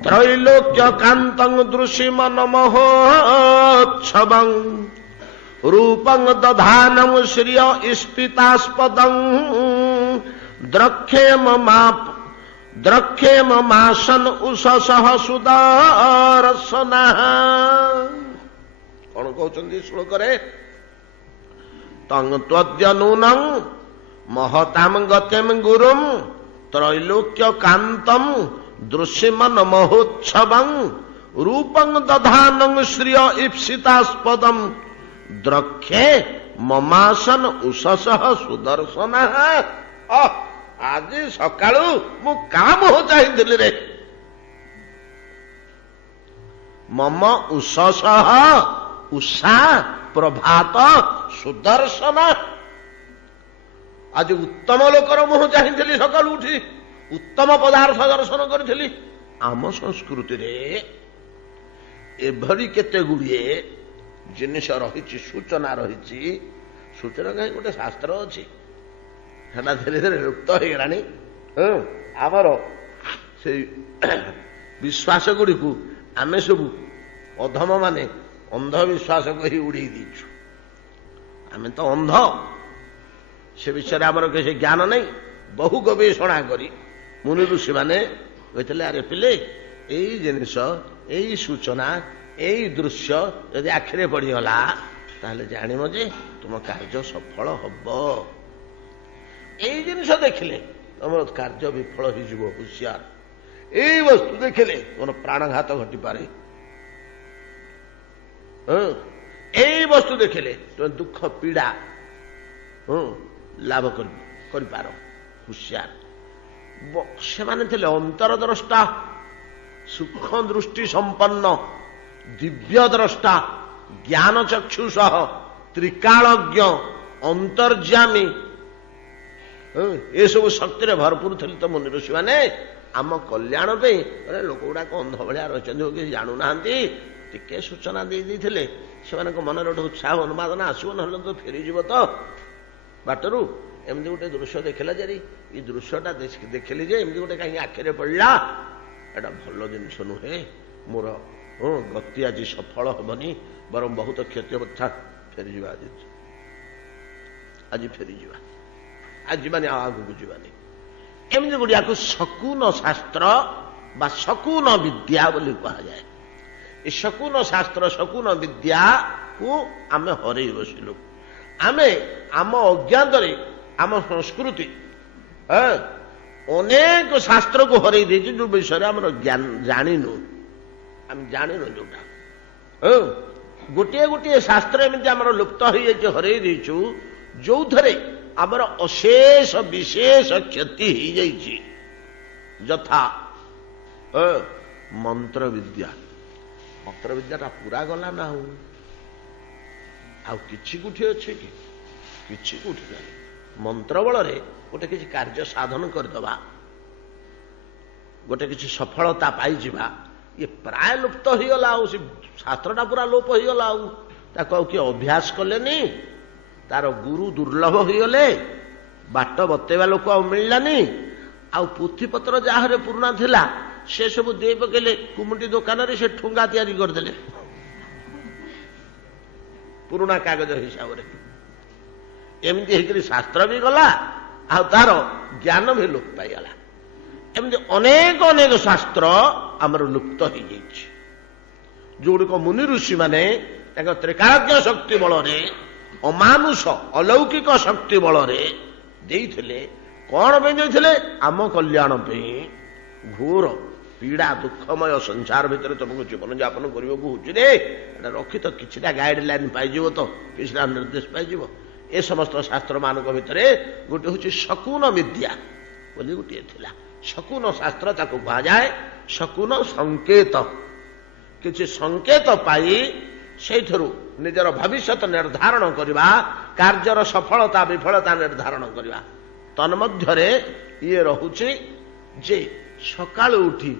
ତ୍ରୈଲୋକ୍ୟ କାନ୍ତଂ ଦୃଶି ମନ ମହୋତ୍ସବଂ ରୂପଂ ଦଧାନଂ ଶ୍ରିୟ ଇସ୍ପିତାସ୍ପଦଂ ଦ୍ରକ୍ଷେମ ମାସନ ଉଷସହ ସୁଦର୍ଶନା। କଣ କହୁଛନ୍ତି ଶ୍ଲୋକରେ? ତଙ୍ଗ ମହତାମ ଗତେମ ଗୁରୁଂ ତ୍ରୈଲୋକ୍ୟ କାନ୍ତಂ ଦୃଶ୍ୟମନ ମହୋତ୍ସବଂ ରୂପଂ ଦଧାନଂ ଶ୍ରିୟ ଇପ୍ସିତାସ୍ପଦଂ ଦ୍ରକ୍ଷେ ମମାସନ ଉଷସହ ସୁଦର୍ଶନା। ଆଜି ସକାଳୁ ମୁଁ କାହା ମୁହଁ ଚାହିଁଥିଲି ରେ? ମମ ଉଷସହ, ଉଷା ପ୍ରଭାତ ସୁଦର୍ଶନ। ଆଜି ଉତ୍ତମ ଲୋକର ମୁହଁ ଚାହିଁଥିଲି ସକାଳୁ ଉଠି, ଉତ୍ତମ ପଦାର୍ଥ ଦର୍ଶନ କରିଥିଲି। ଆମ ସଂସ୍କୃତିରେ ଏଭଳି କେତେ ଗୁଡ଼ିଏ ଜିନିଷ ରହିଛି, ସୂଚନା ରହିଛି। ସୂଚନା କାହିଁ ଗୋଟେ ଶାସ୍ତ୍ର ଅଛି, ସେଟା ଧୀରେ ଧୀରେ ଲୁପ୍ତ ହେଇଗଲାଣି। ଆମର ସେଇ ବିଶ୍ୱାସ ଗୁଡ଼ିକୁ ଆମେ ସବୁ ଅଧମ ମାନେ ଅନ୍ଧବିଶ୍ୱାସ କହି ଉଡ଼େଇ ଦେଇଛୁ। ଆମେ ତ ଅନ୍ଧ, ସେ ବିଷୟରେ ଆମର କିଛି ଜ୍ଞାନ ନାହିଁ। ବହୁ ଗବେଷଣା କରି ମୁନି ଋଷିମାନେ କହିଥିଲେ ଆରେ ପିଲେ, ଏଇ ଜିନିଷ, ଏଇ ସୂଚନା, ଏଇ ଦୃଶ୍ୟ ଯଦି ଆଖିରେ ପଡ଼ିଗଲା ତାହେଲେ ଜାଣିବ ଯେ ତୁମ କାର୍ଯ୍ୟ ସଫଳ ହବ। ଏଇ ଜିନିଷ ଦେଖିଲେ ତମର କାର୍ଯ୍ୟ ବିଫଳ ହେଇଯିବ, ହୁସିଆର। ଏଇ ବସ୍ତୁ ଦେଖିଲେ ତମର ପ୍ରାଣଘାତ ଘଟିପାରେ। ଏଇ ବସ୍ତୁ ଦେଖିଲେ ତମେ ଦୁଃଖ ପୀଡ଼ା ଲାଭ କରିପାର, ହୁସିଆର। ସେମାନେ ଥିଲେ ଅନ୍ତରଦ୍ରଷ୍ଟା, ସୂକ୍ଷ୍ମ ଦୃଷ୍ଟି ସମ୍ପନ୍ନ, ଦିବ୍ୟ ଦ୍ରଷ୍ଟା, ଜ୍ଞାନ ଚକ୍ଷୁ ସହ ତ୍ରିକାଳଜ୍ଞ, ଅନ୍ତର୍ଯାମୀ, ଏସବୁ ଶକ୍ତିରେ ଭରପୁର ଥିଲେ ତ ମୁନି ଋଷିମାନେ। ଆମ କଲ୍ୟାଣ ପାଇଁ ଲୋକ ଗୁଡାକ ଅନ୍ଧ ଭଳିଆ ରହିଛନ୍ତି, କିଛି ଜାଣୁନାହାନ୍ତି। ଟିକେ ସୂଚନା ଦେଇଥିଲେ ସେମାନଙ୍କ ମନରେ ଗୋଟେ ଉତ୍ସାହ ଉନ୍ମାଦନା ଆସିବ, ନହେଲେ ତ ଫେରିଯିବ ତ ବାଟରୁ। ଏମିତି ଗୋଟେ ଦୃଶ୍ୟ ଦେଖିଲା ଯେ ଏଇ ଦୃଶ୍ୟଟା ଦେଖିଲି ଯେ ଏମିତି ଗୋଟେ କାହିଁକି ଆଖିରେ ପଡ଼ିଲା, ଏଟା ଭଲ ଜିନିଷ ନୁହେଁ, ମୋର ଗତି ଆଜି ସଫଳ ହେବନି, ବରଂ ବହୁତ କ୍ଷତି କଥା। ଫେରିଯିବା ଆଜି ଫେରିଯିବା, ଆଜି ମାନେ ଆଉ ଆଗକୁ ଯିବାନି। ଏମିତି ଗୁଡ଼ିଆକୁ ଶକୁନ ଶାସ୍ତ୍ର ବା ଶକୁନ ବିଦ୍ୟା ବୋଲି କୁହାଯାଏ। ଏ ଶକୁନ ଶାସ୍ତ୍ର, ଶକୁନ ବିଦ୍ୟାକୁ ଆମେ ହରେଇ ବସିଲୁ। ଆମେ ଆମ ଅଜ୍ଞାତରେ ଆମ ସଂସ୍କୃତି ଅନେକ ଶାସ୍ତ୍ରକୁ ହରେଇ ଦେଇଛୁ, ଯୋଉ ବିଷୟରେ ଆମର ଜାଣିନୁ। ଆମେ ଜାଣିନୁ ଯୋଉଟା। ଗୋଟିଏ ଗୋଟିଏ ଶାସ୍ତ୍ର ଏମିତି ଆମର ଲୁପ୍ତ ହୋଇଯାଇଛି, ହରେଇ ଦେଇଛୁ, ଯୋଉଥିରେ ଆମର ଅଶେଷ ବିଶେଷ କ୍ଷତି ହେଇଯାଇଛି। ଯଥା ମନ୍ତ୍ର ବିଦ୍ୟା। ମନ୍ତ୍ର ବିଦ୍ୟାଟା ପୁରା ଗଲା ନା ଆଉ କିଛି କୋଠି ଅଛି କି? କିଛି କୋଠି ନାହିଁ। ମନ୍ତ୍ର ବଳରେ ଗୋଟେ କିଛି କାର୍ଯ୍ୟ ସାଧନ କରିଦେବା, ଗୋଟେ କିଛି ସଫଳତା ପାଇଯିବା, ଇଏ ପ୍ରାୟ ଲୁପ୍ତ ହେଇଗଲା। ଆଉ ସେ ଶାସ୍ତ୍ରଟା ପୁରା ଲୋପ ହେଇଗଲା। ଆଉ ତାକୁ ଆଉ କିଏ ଅଭ୍ୟାସ କଲେନି, ତାର ଗୁରୁ ଦୁର୍ଲଭ ହେଇଗଲେ, ବାଟ ବତେଇବା ଲୋକ ଆଉ ମିଳିଲାନି। ଆଉ ପୁଥିପତ୍ର ଯାହାରେ ପୁରୁଣା ଥିଲା ସେ ସବୁ ଦେଇ ପକେଇଲେ କୁମୁଟି ଦୋକାନରେ, ସେ ଠୁଙ୍ଗା ତିଆରି କରିଦେଲେ ପୁରୁଣା କାଗଜ ହିସାବରେ। ଏମିତି ହେଇକରି ଶାସ୍ତ୍ର ବି ଗଲା, ଆଉ ତାର ଜ୍ଞାନ ବି ଲୋପ ପାଇଗଲା। ଏମିତି ଅନେକ ଅନେକ ଶାସ୍ତ୍ର ଆମର ଲୁପ୍ତ ହେଇଯାଇଛି, ଯୋଉଗୁଡ଼ିକ ମୁନି ଋଷି ମାନେ ତାଙ୍କ ତ୍ରିକାଳଜ୍ଞ ଶକ୍ତି ବଳରେ, ଅମାନୁଷ ଅଲୌକିକ ଶକ୍ତି ବଳରେ ଦେଇଥିଲେ। କଣ ପାଇଁ ଦେଇଥିଲେ? ଆମ କଲ୍ୟାଣ ପାଇଁ। ଘୋର ପୀଡ଼ା ଦୁଃଖମୟ ସଂସାର ଭିତରେ ତମକୁ ଜୀବନଯାପନ କରିବାକୁ ହଉଛି ରେ, ଏଟା ରଖି ତ କିଛିଟା ଗାଇଡଲାଇନ ପାଇଯିବ, ତ କିଛିଟା ନିର୍ଦ୍ଦେଶ ପାଇଯିବ। ଏ ସମସ୍ତ ଶାସ୍ତ୍ର ମାନଙ୍କ ଭିତରେ ଗୋଟେ ହଉଛି ଶକୁନ ବିଦ୍ୟା ବୋଲି ଗୋଟିଏ ଥିଲା। ଶକୁନ ଶାସ୍ତ୍ର ତାକୁ କୁହାଯାଏ। ଶକୁନ ସଂକେତ, କିଛି ସଂକେତ ପାଇ ସେଇଥିରୁ ନିଜର ଭବିଷ୍ୟତ ନିର୍ଦ୍ଧାରଣ କରିବା, କାର୍ଯ୍ୟର ସଫଳତା ବିଫଳତା ନିର୍ଦ୍ଧାରଣ କରିବା। ତନ୍ମଧ୍ୟରେ ଇଏ ରହୁଛି ଯେ ସକାଳୁ ଉଠି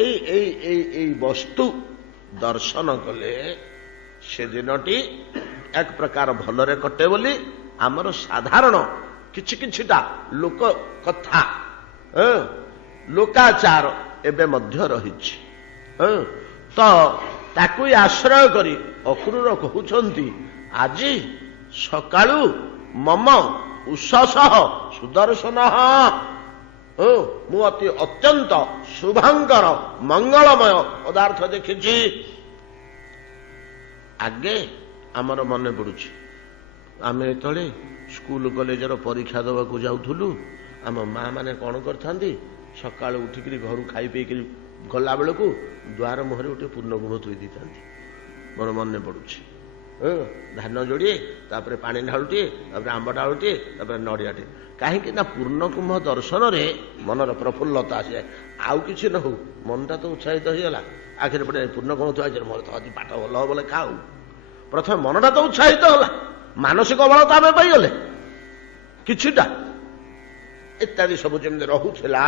ଏଇ ଏଇ ଏଇ ଏଇ ବସ୍ତୁ ଦର୍ଶନ କଲେ ସେ ଦିନଟି ଏକ ପ୍ରକାର ଭଲରେ କଟେ ବୋଲି ଆମର ସାଧାରଣ କିଛି କିଛିଟା ଲୋକ କଥା, ଲୋକାଚାର ଏବେ ମଧ୍ୟ ରହିଛି। ତ ତାକୁ ଆଶ୍ରୟ କରି ଅକ୍ରୂର କହୁଛନ୍ତି, ଆଜି ସକାଳୁ ମମ ଉଷସଃ ସୁଦର୍ଶନ, ମୁଁ ଅତ୍ୟନ୍ତ ଶୁଭଙ୍କର ମଙ୍ଗଳମୟ ପଦାର୍ଥ ଦେଖିଛି। ଆଗେ ଆମର ମନେ ପଡୁଛି, ଆମେ ଯେତେବେଳେ ସ୍କୁଲ କଲେଜର ପରୀକ୍ଷା ଦେବାକୁ ଯାଉଥିଲୁ, ଆମ ମା ମାନେ କଣ କରିଥାନ୍ତି, ସକାଳୁ ଉଠିକିରି ଘରୁ ଖାଇ ପିଇକିରି ଗଲା ବେଳକୁ ଦ୍ୱାର ମୁହଁରେ ଗୋଟେ ପୂର୍ଣ୍ଣକୁମ୍ଭ ଥୋଇ ଦେଇଥାନ୍ତି। ମୋର ମନେ ପଡୁଛି। ଧାନ ଯୋଡ଼ିଏ, ତାପରେ ପାଣି ଢାଳୁଟିଏ, ତାପରେ ଆମ୍ବ ଡାଳୁଟିଏ, ତାପରେ ନଡ଼ିଆଟିଏ। କାହିଁକି ନା ପୂର୍ଣ୍ଣକୁମ୍ଭ ଦର୍ଶନରେ ମନର ପ୍ରଫୁଲ୍ଲତା ଆସିଯାଏ। ଆଉ କିଛି ନ ହଉ, ମନଟା ତ ଉତ୍ସାହିତ ହେଇଗଲା। ଆଖିରେ ପଟେ ପୂର୍ଣ୍ଣକୁମ୍ଭ ଥୁଆ ହେଇଛି, ମୋର ତ ଆଜି ପାଠ ଭଲ ହବ ବୋଲେ ଖାଉ। ପ୍ରଥମେ ମନଟା ତ ଉତ୍ସାହିତ ହେଲା, ମାନସିକ ବଳ ତ ଆମେ ପାଇଗଲେ କିଛିଟା। ଇତ୍ୟାଦି ସବୁ ଯେମିତି ରହୁଥିଲା,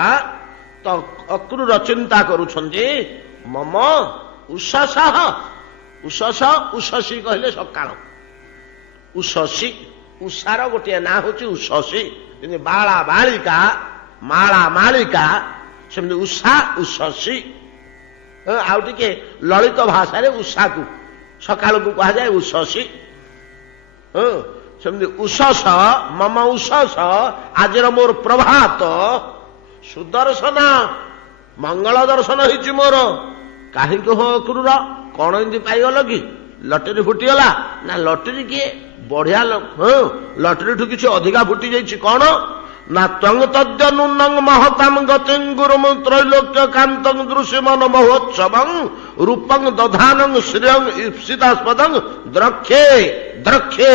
ତ ଅକ୍ରୂର ଚିନ୍ତା କରୁଛନ୍ତି, ମମ ଉଷସଃ, ଉଷସ ଉଷସୀ କହିଲେ ସକାଳ, ଉଷସୀ, ଉଷାର ଗୋଟିଏ ନାଁ ହଉଛି ଉଷସୀ। ଯେମିତି ବାଳା ବାଳିକା, ମାଳା ମାଳିକା, ସେମିତି ଉଷା ଉଷସୀ। ଆଉ ଟିକେ ଲଳିତ ଭାଷାରେ ଉଷାକୁ ସକାଳକୁ କୁହାଯାଏ ଉଷସୀ। ସେମିତି ଉଷସ, ମମ ଉଷସ, ଆଜିର ମୋର ପ୍ରଭାତ ସୁଦର୍ଶନ, ମଙ୍ଗଳ ଦର୍ଶନ ହେଇଛି ମୋର। କାହିଁକି ହୋ ଅକ୍ରୂର, କଣ ଏମିତି ପାଇଗଲ କି? ଲଟେରୀ ଫୁଟିଗଲା ନା? ଲଟେରୀ କିଏ? ବଢିଆ, ଲଟେରୀଠୁ କିଛି ଅଧିକା ଫୁଟି ଯାଇଛି। କଣ ନା ତ୍ୱଂ ତଦ୍ୟନୁନଂ ମହତାଂ ଗତିଂ ଗୁରୁଂ ତ୍ରୈଲୋକ୍ୟ କାନ୍ତଂ ଦୃଶ୍ୟମାନ ମହୋତ୍ସବଂ ରୂପଂ ଦଧାନଂ ଶ୍ରିୟଂ ଇପ୍ସିତାସ୍ପଦଂ ଦ୍ରକ୍ଷେ ଦ୍ରକ୍ଷେ।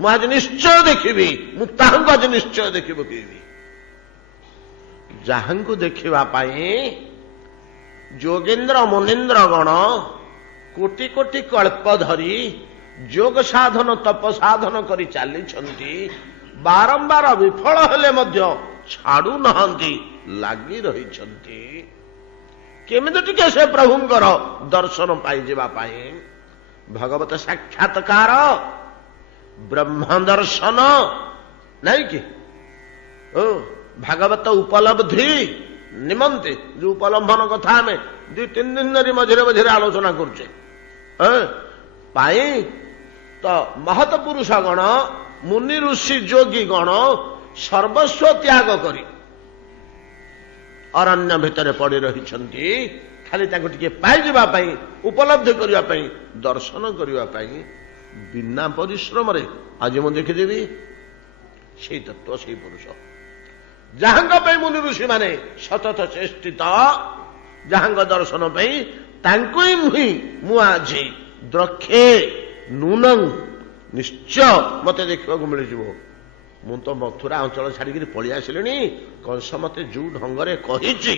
ମୁଁ ଆଜି ନିଶ୍ଚୟ ଦେଖିବି, ମୁଁ ତାହାଙ୍କୁ ଆଜି ନିଶ୍ଚୟ ଦେଖି ପକେଇବି। ଯାହାଙ୍କୁ ଦେଖିବା ପାଇଁ ଯୋଗେନ୍ଦ୍ର ମୁନୀନ୍ଦ୍ର ଗଣ କୋଟି କୋଟି କଳ୍ପ ଧରି ଯୋଗ ସାଧନ ତପ ସାଧନ କରି ଚାଲିଛନ୍ତି, ବାରମ୍ବାର ବିଫଳ ହେଲେ ମଧ୍ୟ ଛାଡୁନାହାନ୍ତି, ଲାଗି ରହିଛନ୍ତି। କେମିତି ଟିକେ ସେ ପ୍ରଭୁଙ୍କର ଦର୍ଶନ ପାଇଯିବା ପାଇଁ। ଭଗବତ ସାକ୍ଷାତକାର, ବ୍ରହ୍ମ ଦର୍ଶନ ନାଇଁ କି, ଭାଗବତ ଉପଲବ୍ଧି ନିମନ୍ତେ ଯୋଉ ଉପଲମ୍ବନ କଥା ଆମେ 2-3 ଦିନ ଧରି ମଝିରେ ମଝିରେ ଆଲୋଚନା କରୁଛେ, ପାଇଁ ତ ମହତ ପୁରୁଷ ଗଣ, ମୁନି ଋଷି ଯୋଗୀ ଗଣ ସର୍ବସ୍ୱ ତ୍ୟାଗ କରି ଅରଣ୍ୟ ଭିତରେ ପଡି ରହିଛନ୍ତି, ଖାଲି ତାଙ୍କୁ ଟିକେ ପାଇଯିବା ପାଇଁ, ଉପଲବ୍ଧି କରିବା ପାଇଁ, ଦର୍ଶନ କରିବା ପାଇଁ, ବିନା ପରିଶ୍ରମରେ। ଆଜି ମୁଁ ଦେଖିଦେବି ସେଇ ତତ୍ଵ, ସେଇ ପୁରୁଷ ଯାହାଙ୍କ ପାଇଁ ମୁନି ଋଷି ମାନେ ସତତ ଚେଷ୍ଟିତ, ଯାହାଙ୍କ ଦର୍ଶନ ପାଇଁ ତାଙ୍କୁ ହିଁ ମୁଁ ଆଜି ଦ୍ରକ୍ଷେ ନୂନଂ ନିଶ୍ଚୟ ମତେ ଦେଖିବାକୁ ମିଳିଯିବ। ମୁଁ ତ ମଥୁରା ଅଞ୍ଚଳ ଛାଡ଼ିକିରି ପଳେଇ ଆସିଲିଣି, କଂସ ମତେ ଯୋଉ ଢଙ୍ଗରେ କହିଛି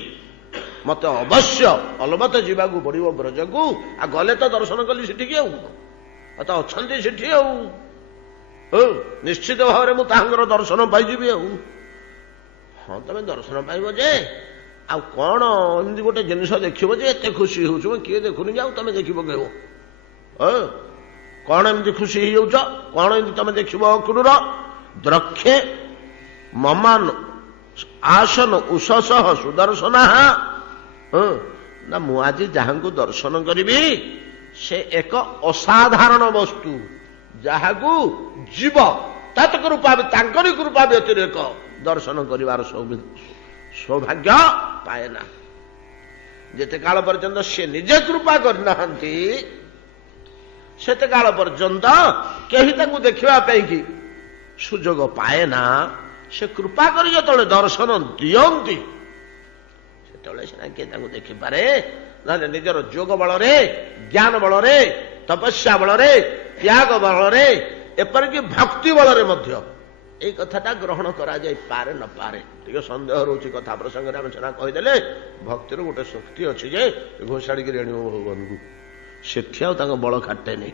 ମତେ ଅବଶ୍ୟ ଅଲବତ ଯିବାକୁ ପଡିବ ବ୍ରଜକୁ। ଆଉ ଗଲେ ତ ଦର୍ଶନ କଲି ସେଠିକି, ଆଉ ତ ଅଛନ୍ତି ସେଠି, ଆଉ ନିଶ୍ଚିତ ଭାବରେ ମୁଁ ତାହାଙ୍କର ଦର୍ଶନ ପାଇଯିବି। ଆଉ ହଁ ତମେ ଦର୍ଶନ ପାଇବ ଯେ, ଆଉ କଣ ଏମିତି ଗୋଟେ ଜିନିଷ ଦେଖିବ ଯେ ଏତେ ଖୁସି ହଉଛ? କିଏ ଦେଖୁନି ଯେ ଆଉ ତମେ ଦେଖିବ କେବ? କଣ ଏମିତି ଖୁସି ହେଇଯାଉଛ? କଣ ଏମିତି ତମେ ଦେଖିବ? ଅକ୍ରୁର ଦ୍ରକ୍ଷେ ମମାନ ଆସନ ଉଷସହ ସୁଦର୍ଶନ। ନା ମୁଁ ଆଜି ଯାହାଙ୍କୁ ଦର୍ଶନ କରିବି ସେ ଏକ ଅସାଧାରଣ ବସ୍ତୁ, ଯାହାକୁ ଜୀବ ତାଙ୍କରି କୃପା ବ୍ୟତିରେକ ଦର୍ଶନ କରିବାର ସୌଭାଗ୍ୟ ପାଏ ନା। ଯେତେ କାଳ ପର୍ଯ୍ୟନ୍ତ ସେ ନିଜେ କୃପା କରିନାହାନ୍ତି ସେତେ କାଳ ପର୍ଯ୍ୟନ୍ତ କେହି ତାଙ୍କୁ ଦେଖିବା ପାଇଁ କି ସୁଯୋଗ ପାଏ ନା। ସେ କୃପା କରି ଯେତେବେଳେ ଦର୍ଶନ ଦିଅନ୍ତି ସେତେବେଳେ ସିନା କିଏ ତାଙ୍କୁ ଦେଖିପାରେ, ନହେଲେ ନିଜର ଯୋଗ ବଳରେ, ଜ୍ଞାନ ବଳରେ, ତପସ୍ୟା ବଳରେ, ତ୍ୟାଗ ବଳରେ, ଏପରିକି ଭକ୍ତି ବଳରେ ମଧ୍ୟ ଏଇ କଥାଟା ଗ୍ରହଣ କରାଯାଇପାରେ ନପାରେ। ଟିକେ ସନ୍ଦେହ ରହୁଛି କଥା ପ୍ରସଙ୍ଗରେ। ଆମେ ସିନା କହିଦେଲେ ଭକ୍ତିର ଗୋଟେ ଶକ୍ତି ଅଛି ଯେ ଘୋଷାଡ଼ିକି ଆଣିବ ଭଗବାନଙ୍କୁ, ସେଠି ଆଉ ତାଙ୍କ ବଳ ଖାଟେନି।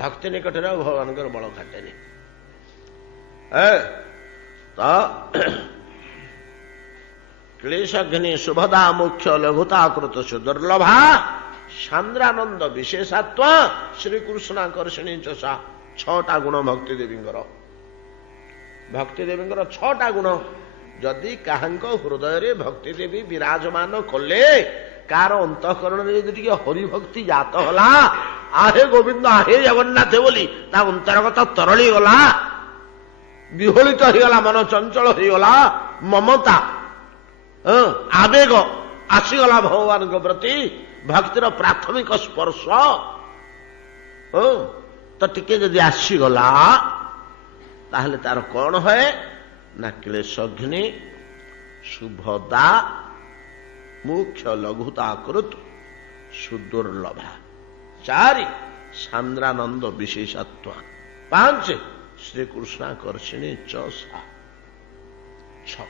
ଭକ୍ତି ନିକଟରେ ଆଉ ଭଗବାନଙ୍କର ବଳ ଖାଟେନି। ତ କ୍ଲେଶଘ୍ନି ସୁଭଦା ମୁଖ୍ୟ ଲଘୁତାକୃତ ସୁଦୁର୍ଲଭା ସାନ୍ଦ୍ରାନନ୍ଦ ବିଶେଷାତ୍ୱ ଶ୍ରୀକୃଷ୍ଣାକର୍ଷଣୀ ଚଷା। 6ଟା ଗୁଣ ଭକ୍ତି ଦେବୀଙ୍କର। ଭକ୍ତି ଦେବୀଙ୍କର 6ଟା ଗୁଣ। ଯଦି କାହାଙ୍କ ହୃଦୟରେ ଭକ୍ତି ଦେବୀ ବିରାଜମାନ କଲେ, କାହାର ଅନ୍ତଃକରଣରେ ଯଦି ଟିକେ ହରିଭକ୍ତି ଜାତ ହେଲା, ଆହେ ଗୋବିନ୍ଦ ଆହେ ଜଗନ୍ନାଥ ବୋଲି ତା ଅନ୍ତର୍ଗତ ତରଳି ଗଲା, ବିହଳିତ ହେଇଗଲା, ମନ ଚଞ୍ଚଳ ହେଇଗଲା, ମମତା ଆବେଗ ଆସିଗଲା ଭଗବାନଙ୍କ ପ୍ରତି, ଭକ୍ତିର ପ୍ରାଥମିକ ସ୍ପର୍ଶ ତ ଟିକେ ଯଦି ଆସିଗଲା, ତାହେଲେ ତାର କଣ ହୁଏ ନା କ୍ଲେଶଘ୍ନି ସୁଭଦା ମୁଖ୍ୟ ଲଘୁତାକୃତ ସୁଦୁର୍ଲଭା। 4 ସାନ୍ଦ୍ରାନନ୍ଦ ବିଶେଷତ୍ୱ। 5 ଶ୍ରୀକୃଷ୍ଣାକର୍ଷଣୀ ଚଷା। 6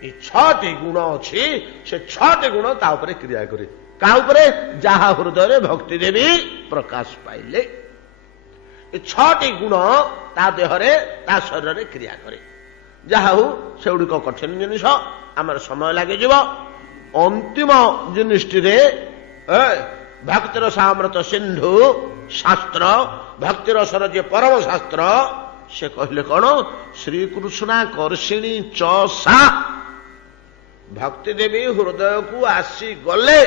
এই 6ଟି ଗୁଣ ଅଛି। ସେ 6ଟି ଗୁଣ ତା ଉପରେ କ୍ରିୟା କରେ। କାହା ଉପରେ? ଯାହା ହୃଦୟରେ ଭକ୍ତି ଦେବୀ ପ୍ରକାଶ ପାଇଲେ ଏ 6ଟି ଗୁଣ ତା ଦେହରେ, ତା ଶରୀରରେ କ୍ରିୟା କରେ। ଯାହା ହଉ ସେଗୁଡ଼ିକ କଠିନ ଜିନିଷ, ଆମର ସମୟ ଲାଗିଯିବ। ଅନ୍ତିମ ଜିନିଷଟିରେ ଭକ୍ତିର ସାମୃତ ସିନ୍ଧୁ ଶାସ୍ତ୍ର, ଭକ୍ତିର ସର ଯେ ପରମ ଶାସ୍ତ୍ର, ସେ କହିଲେ କଣ? ଶ୍ରୀକୃଷ୍ଣାକର୍ଷିଣୀ ଚଷା। ଭକ୍ତି ଦେବୀ ହୃଦୟକୁ ଆସିଗଲେ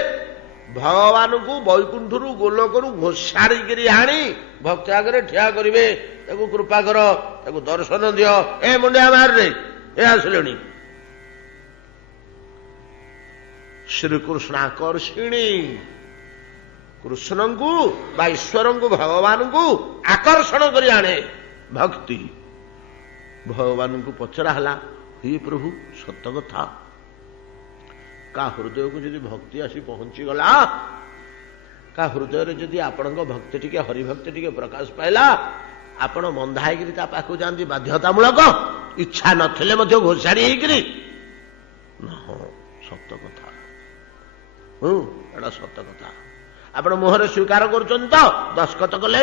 ଭଗବାନଙ୍କୁ ବୈକୁଣ୍ଠରୁ ଗୋଲକରୁ ଘୋଷାଡ଼ିକିରି ଆଣି ଭକ୍ତି ଆଗରେ ଠିଆ କରିବେ। ତାକୁ କୃପା କର, ତାକୁ ଦର୍ଶନ ଦିଅ, ଏ ମୁଣ୍ଡିଆ ମାରରେ ଏ ଆସିଲେଣି। ଶ୍ରୀକୃଷ୍ଣାକର୍ଷିଣୀ, କୃଷ୍ଣଙ୍କୁ ବା ଈଶ୍ୱରଙ୍କୁ, ଭଗବାନଙ୍କୁ ଆକର୍ଷଣ କରି ଆଣେ ଭକ୍ତି। ଭଗବାନଙ୍କୁ ପଚରା ହେଲା, ହେ ପ୍ରଭୁ ସତ କଥା, କାହା ହୃଦୟକୁ ଯଦି ଭକ୍ତି ଆସି ପହଞ୍ଚିଗଲା, କାହା ହୃଦୟରେ ଯଦି ଆପଣଙ୍କ ଭକ୍ତି ଟିକେ, ହରିଭକ୍ତି ଟିକେ ପ୍ରକାଶ ପାଇଲା, ଆପଣ ବନ୍ଧା ହେଇକିରି ତା ପାଖକୁ ଯାଆନ୍ତି ବାଧ୍ୟତାମୂଳକ, ଇଚ୍ଛା ନଥିଲେ ମଧ୍ୟ ଘୋଷାଡ଼ି ହେଇକିରି? ହଁ ସତ କଥା, ଏଟା ସତ କଥା। ଆପଣ ମୁହଁରେ ସ୍ୱୀକାର କରୁଛନ୍ତି ତ? ଦସ୍ତଖତ କଲେ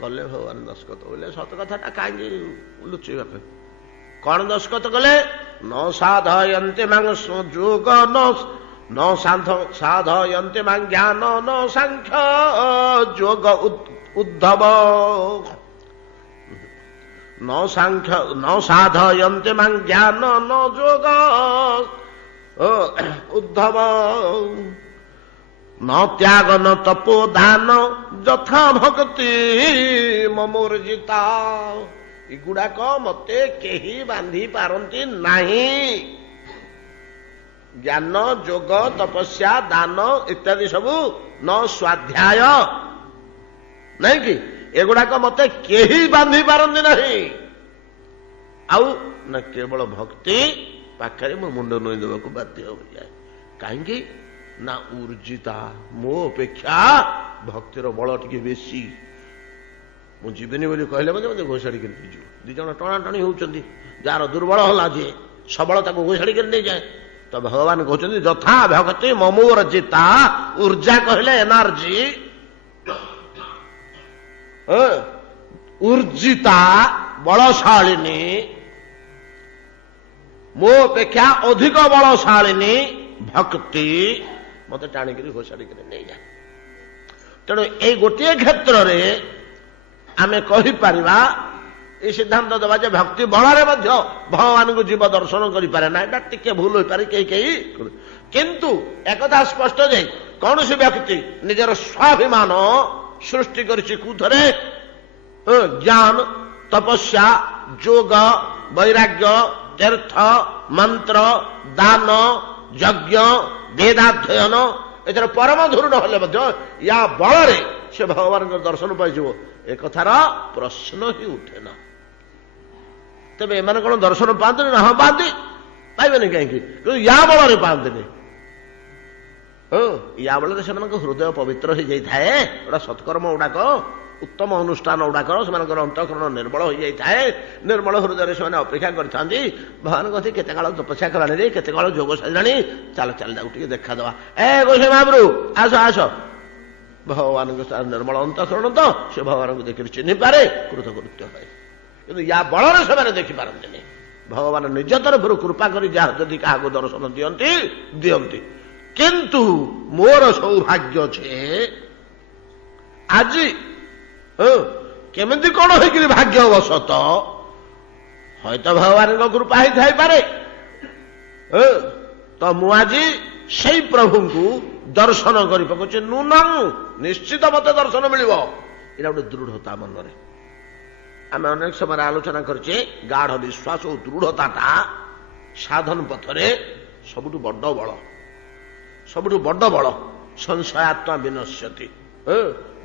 କଲେ ଭଗବାନ ଦସ୍ତଖତ କଲେ। ସତ କଥାଟା କାହିଁକି ଲୁଚେଇବା ପାଇଁ? କଣ ଦସ୍ତଖତ କଲେ? ନ ସାଧୟନ୍ତେ ମାଂ ଯୋଗ, ନ ସାଧୟନ୍ତେ ମାଂ ଜ୍ଞାନ, ନ ସାଂଖ୍ୟ ଯୋଗ ଉଦ୍ଧବ, ନ ସାଧୟନ୍ତେ ମାଂ ଜ୍ଞାନ, ନ ଯୋଗ ଉଦ୍ଧବ, ନ ତ୍ୟାଗ ନ ତପୋ ଦାନ, ଯଥା ଭକ୍ତି ମମୋର୍ଜିତା। ଏଗୁଡାକ ମତେ କେହି ବାନ୍ଧି ପାରନ୍ତି ନାହିଁ। ଜ୍ଞାନ, ଯୋଗ, ତପସ୍ୟା, ଦାନ ଇତ୍ୟାଦି ସବୁ, ନ ସ୍ୱାଧ୍ୟାୟ, ନାଇଁ କି, ଏଗୁଡାକ ମତେ କେହି ବାନ୍ଧି ପାରନ୍ତି ନାହିଁ। ଆଉ ନା କେବଳ ଭକ୍ତି ପାଖରେ ମୋ ମୁଣ୍ଡ ନୋଇ ଦେବାକୁ ବାଧ୍ୟ ହୋଇଯାଏ। କାହିଁକି ନା ଉର୍ଜିତା, ମୋ ଅପେକ୍ଷା ଭକ୍ତିର ବଳ ଟିକେ ବେଶୀ। ମୁଁ ଯିବିନି ବୋଲି କହିଲେ ମଧ୍ୟ ମୋତେ ଘୋଷାଡ଼ିକରି ନେଇଯିବ। ଦି ଜଣ ଟଣାଟଣି ହେଉଛନ୍ତି। ଯାହାର ଦୁର୍ବଳ ହେଲା ଯିଏ ସବଳ ତାକୁ ଘୋଷାଡ଼ିକରି ନେଇଯାଏ। ତ ଭଗବାନ କହୁଛନ୍ତି ଯଥା ଭକ୍ତି ମମୋର୍ଜିତା, ଉର୍ଜା କହିଲେ ଏନର୍ଜି, ଉର୍ଜିତା ବଳଶାଳିନୀ, ମୋ ଅପେକ୍ଷା ଅଧିକ ବଳଶାଳିନୀ ଭକ୍ତି ମତେ ଟାଣିକିରି ଘୋଷାଡ଼ିକରି ନେଇଯାଏ। ତେଣୁ ଏଇ ଗୋଟିଏ କ୍ଷେତ୍ରରେ ଆମେ କହିପାରିବା, ଏ ସିଦ୍ଧାନ୍ତ ଦେବା ଯେ ଭକ୍ତି ବଳରେ ମଧ୍ୟ ଭଗବାନଙ୍କୁ ଜୀବ ଦର୍ଶନ କରିପାରେ ନା। ଏଟା ଟିକେ ଭୁଲ ହୋଇପାରେ କେହି କେହି, କିନ୍ତୁ ଏକଥା ସ୍ପଷ୍ଟ ଯେ କୌଣସି ବ୍ୟକ୍ତି ନିଜର ସ୍ୱାଭିମାନ ସୃଷ୍ଟି କରିଛି କୋଉଥରେ? ଜ୍ଞାନ, ତପସ୍ୟା, ଯୋଗ, ବୈରାଗ୍ୟ, ତୀର୍ଥ, ମନ୍ତ୍ର, ଦାନ, ଯଜ୍ଞ, ବେଦାଧ୍ୟୟନ, ଏଥିରେ ପରମ ଧୂର ନହେଲେ ମଧ୍ୟ ୟା ବଳରେ ସେ ଭଗବାନଙ୍କ ଦର୍ଶନ ପାଇଯିବ। ଏ କଥାର ପ୍ରଶ୍ନ ହିଁ ଉଠେ ନା। ତେବେ ଏମାନେ କଣ ଦର୍ଶନ ପାଆନ୍ତିନି? ନା ହଁ ପାଆନ୍ତି, ପାଇବେନି କାହିଁକି? କିନ୍ତୁ ୟା ବଳରେ ପାଆନ୍ତିନି। ୟା ବଳରେ ସେମାନଙ୍କ ହୃଦୟ ପବିତ୍ର ହେଇଯାଇଥାଏ। ଗୋଟା ସତ୍କର୍ମ ଗୁଡାକ, ଉତ୍ତମ ଅନୁଷ୍ଠାନ ଗୁଡାକ ସେମାନଙ୍କର ଅନ୍ତଃକରଣ ନିର୍ମଳ ହୋଇଯାଇଥାଏ। ନିର୍ମଳ ହୃଦୟରେ ସେମାନେ ଅପେକ୍ଷା କରିଥାନ୍ତି ଭଗବାନ କହନ୍ତି କେତେ କାଳ ତପସ୍ୟା କଲାଣି ରେ, କେତେ କାଳ ଯୋଗ ସାରିଲାଣି, ଚାଲ ଚାଲ ତାକୁ ଟିକେ ଦେଖାଦବା। ଗୋସାଇ ମହାପ୍ରଭୁ ଆସ ଆସ। ଭଗବାନଙ୍କ ନିର୍ମଳ ଅନ୍ତଃକରଣ ତ ସେ ଭଗବାନଙ୍କୁ ଦେଖିକି ଚିହ୍ନିପାରେ, କୃତକୃତ୍ୟ ହୁଏ। କିନ୍ତୁ ୟା ବଳରେ ସେମାନେ ଦେଖିପାରନ୍ତିନି। ଭଗବାନ ନିଜ ତରଫରୁ କୃପା କରି ଯାହା ଯଦି କାହାକୁ ଦର୍ଶନ ଦିଅନ୍ତି। କିନ୍ତୁ ମୋର ସୌଭାଗ୍ୟ ଯେ ଆଜି କେମିତି କଣ ହେଇକିରି ଭାଗ୍ୟବଶତ ହয়তো ଭଗବାନଙ୍କ କୃପା ହେଇଥାଇପାରେ, ତ ମୁଁ ଆଜି ସେଇ ପ୍ରଭୁଙ୍କୁ ଦର୍ଶନ କରି ପକଉଛି। ନୂନଂ, ନିଶ୍ଚିତ ମତେ ଦର୍ଶନ ମିଳିବ। ଏଇଟା ଗୋଟେ ଦୃଢ଼ତା ମନରେ। ଆମେ ଅନେକ ସମୟରେ ଆଲୋଚନା କରିଛେ ଗାଢ ବିଶ୍ୱାସ ଓ ଦୃଢ଼ତାଟା ସାଧନ ପଥରେ ସବୁଠୁ ବଡ ବଳ, ସବୁଠୁ ବଡ ବଳ। ସଂଶୟାତ୍ମା ବିନଶ୍ୟତି।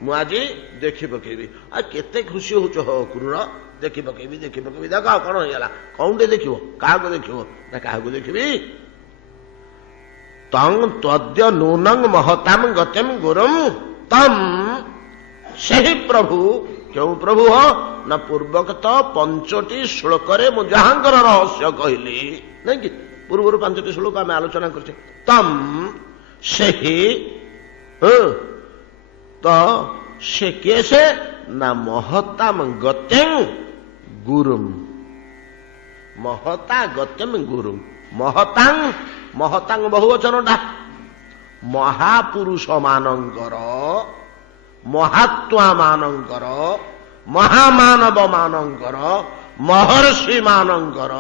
ମୁଁ ଆଜି ଦେଖି ପକେଇବି। ଆଉ କେତେ ଖୁସି ହଉଛ ହୋ କ୍ରୁର, ଦେଖି ପକେଇବି ଦେଖି ପକେଇବି। ଦେଖ କଣ ହେଇଗଲା? କଣଟେ ଦେଖିବ? କାହାକୁ ଦେଖିବ? ନା କାହାକୁ ଦେଖିବି? ତଂ ତ୍ୱଦ୍ୟ ନୂନଂ ମହତାମ ଗତିମ ଗୁରୁମ ତମ୍, ସେହି ପ୍ରଭୁ। କେଉଁ ପ୍ରଭୁ? ନା ପୂର୍ବକତ 5ଟି ଶ୍ଲୋକରେ ମୁଁ ଯାହାଙ୍କର ରହସ୍ୟ କହିଲି, ନାଇଁ କି? ପୂର୍ବରୁ 5ଟି ଶ୍ଲୋକ ଆମେ ଆଲୋଚନା କରିଛେ। ତମ୍, ସେହି, ତ ସେ କିଏ? ସେ ନା ମହତାମ ଗତିମ ଗୁରୁମ, ମହତା ଗତିମ ଗୁରୁମ। ମହତାଙ୍ଗ, ମହତାଙ୍ଗ ବହୁବଚନଟା ମହାପୁରୁଷ ମାନଙ୍କର, ମହାତ୍ମା ମାନଙ୍କର, ମହାମାନବ ମାନଙ୍କର, ମହର୍ଷି ମାନଙ୍କର,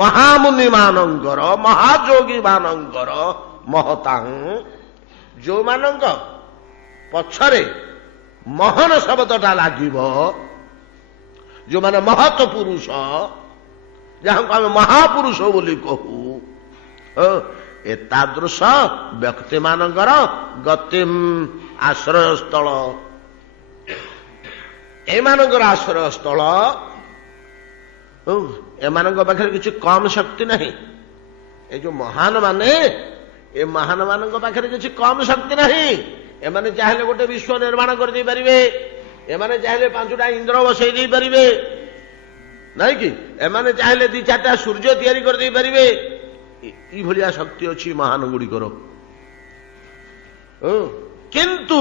ମହାମୁନି ମାନଙ୍କର, ମହାଯୋଗୀ ମାନଙ୍କର ମହତାଙ୍ଗ, ଯୋଉମାନଙ୍କ ପଛରେ ମହନ ଶବ୍ଦଟା ଲାଗିବ, ଯୋଉମାନେ ମହତ ପୁରୁଷ, ଯାହାଙ୍କୁ ଆମେ ମହାପୁରୁଷ ବୋଲି କହୁ, ଏତାଦୃଶ ବ୍ୟକ୍ତି ମାନଙ୍କର ଗତିମ ଆଶ୍ରୟସ୍ଥଳ, ଏମାନଙ୍କର ଆଶ୍ରୟସ୍ଥଳ। ଏମାନଙ୍କ ପାଖରେ କିଛି କମ ଶକ୍ତି ନାହିଁ। ଏ ଯୋଉ ମହାନ ମାନେ, ଏ ମହାନ ମାନଙ୍କ ପାଖରେ କିଛି କମ ଶକ୍ତି ନାହିଁ। ଏମାନେ ଚାହିଁଲେ ଗୋଟେ ବିଶ୍ୱ ନିର୍ମାଣ କରିଦେଇ ପାରିବେ। ଏମାନେ ଚାହିଁଲେ 5ଟା ଇନ୍ଦ୍ର ବସେଇ ଦେଇ ପାରିବେ, ନାଇଁ କି? ଏମାନେ ଚାହିଁଲେ 2-4ଟା ସୂର୍ଯ୍ୟ ତିଆରି କରିଦେଇ ପାରିବେ। ଏଇଭଳିଆ ଶକ୍ତି ଅଛି ମହାନ ଗୁଡ଼ିକର। କିନ୍ତୁ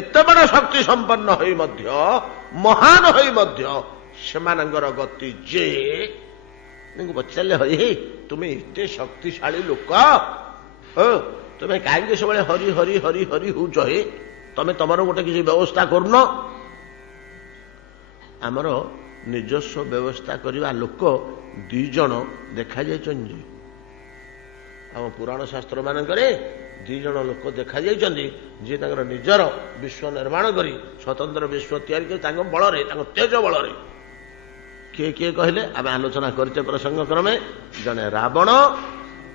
ଏତେ ବଡ଼ ଶକ୍ତି ସମ୍ପନ୍ନ ହୋଇ ମଧ୍ୟ, ମହାନ ହୋଇ ମଧ୍ୟ ସେମାନଙ୍କର ଗତି ଯେ, ପଚାରିଲେ ହଇ ତୁମେ ଏତେ ଶକ୍ତିଶାଳୀ ଲୋକ, ତୁମେ କାହିଁକି ସବୁବେଳେ ହରି ହରି ହରି ହରି ହଉଛ? ତମେ ତମର ଗୋଟେ କିଛି ବ୍ୟବସ୍ଥା କରୁନ? ଆମର ନିଜସ୍ୱ ବ୍ୟବସ୍ଥା କରିବା ଲୋକ 2 ଜଣ ଦେଖାଯାଇଛନ୍ତି। ଆମ ପୁରାଣ ଶାସ୍ତ୍ର ମାନଙ୍କରେ 2 ଜଣ ଲୋକ ଦେଖାଯାଇଛନ୍ତି, ଯିଏ ତାଙ୍କର ନିଜର ବିଶ୍ୱ ନିର୍ମାଣ କରି, ସ୍ୱତନ୍ତ୍ର ବିଶ୍ୱ ତିଆରି କରି ତାଙ୍କ ବଳରେ, ତାଙ୍କ ତେଜ ବଳରେ। କିଏ କିଏ କହିଲେ? ଆମେ ଆଲୋଚନା କରିଛେ ପ୍ରସଙ୍ଗ କ୍ରମେ। ଜଣେ ରାବଣ,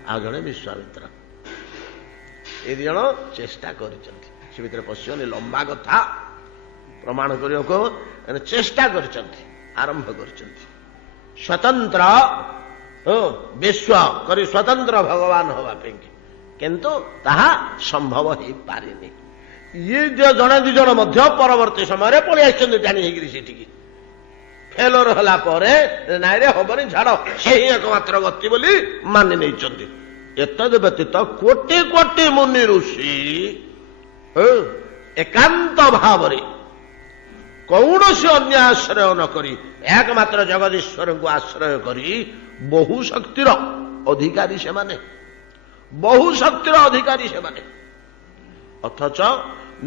ଆଉ ଜଣେ ବିଶ୍ୱାମିତ୍ର। ଏ 2 ଜଣ ଚେଷ୍ଟା କରିଛନ୍ତି। ସେ ଭିତରେ ପଶିବନି, ଲମ୍ବା କଥା ପ୍ରମାଣ କରିବାକୁ ଚେଷ୍ଟା କରିଛନ୍ତି, ଆରମ୍ଭ କରିଛନ୍ତି। ସ୍ୱତନ୍ତ୍ର ବିଶ୍ୱ କରି ସ୍ୱତନ୍ତ୍ର ଭଗବାନ ହେବା ପାଇଁ କିନ୍ତୁ ତାହା ସମ୍ଭବ ହେଇପାରିନି। ଇଏ ଜଣେ ଦି ଜଣ ମଧ୍ୟ ପରବର୍ତ୍ତୀ ସମୟରେ ପଳେଇ ଆସିଛନ୍ତି ଟାଣି ହେଇକିରି ସେଠିକି। ଫେଲର ହେଲା ପରେ ନାଇଁରେ ହବନି ଛାଡ, ସେହି ଏକମାତ୍ର ଗତି ବୋଲି ମାନି ନେଇଛନ୍ତି। ଏତଦ୍ ବ୍ୟତୀତ କୋଟି କୋଟି ମୁନି ଋଷି ଏକାନ୍ତ ଭାବରେ କୌଣସି ଅନ୍ୟ ଆଶ୍ରୟ ନ କରି ଏକମାତ୍ର ଜଗଦୀଶ୍ୱରଙ୍କୁ ଆଶ୍ରୟ କରି ବହୁ ଶକ୍ତିର ଅଧିକାରୀ ସେମାନେ, ବହୁ ଶକ୍ତିର ଅଧିକାରୀ ସେମାନେ, ଅଥଚ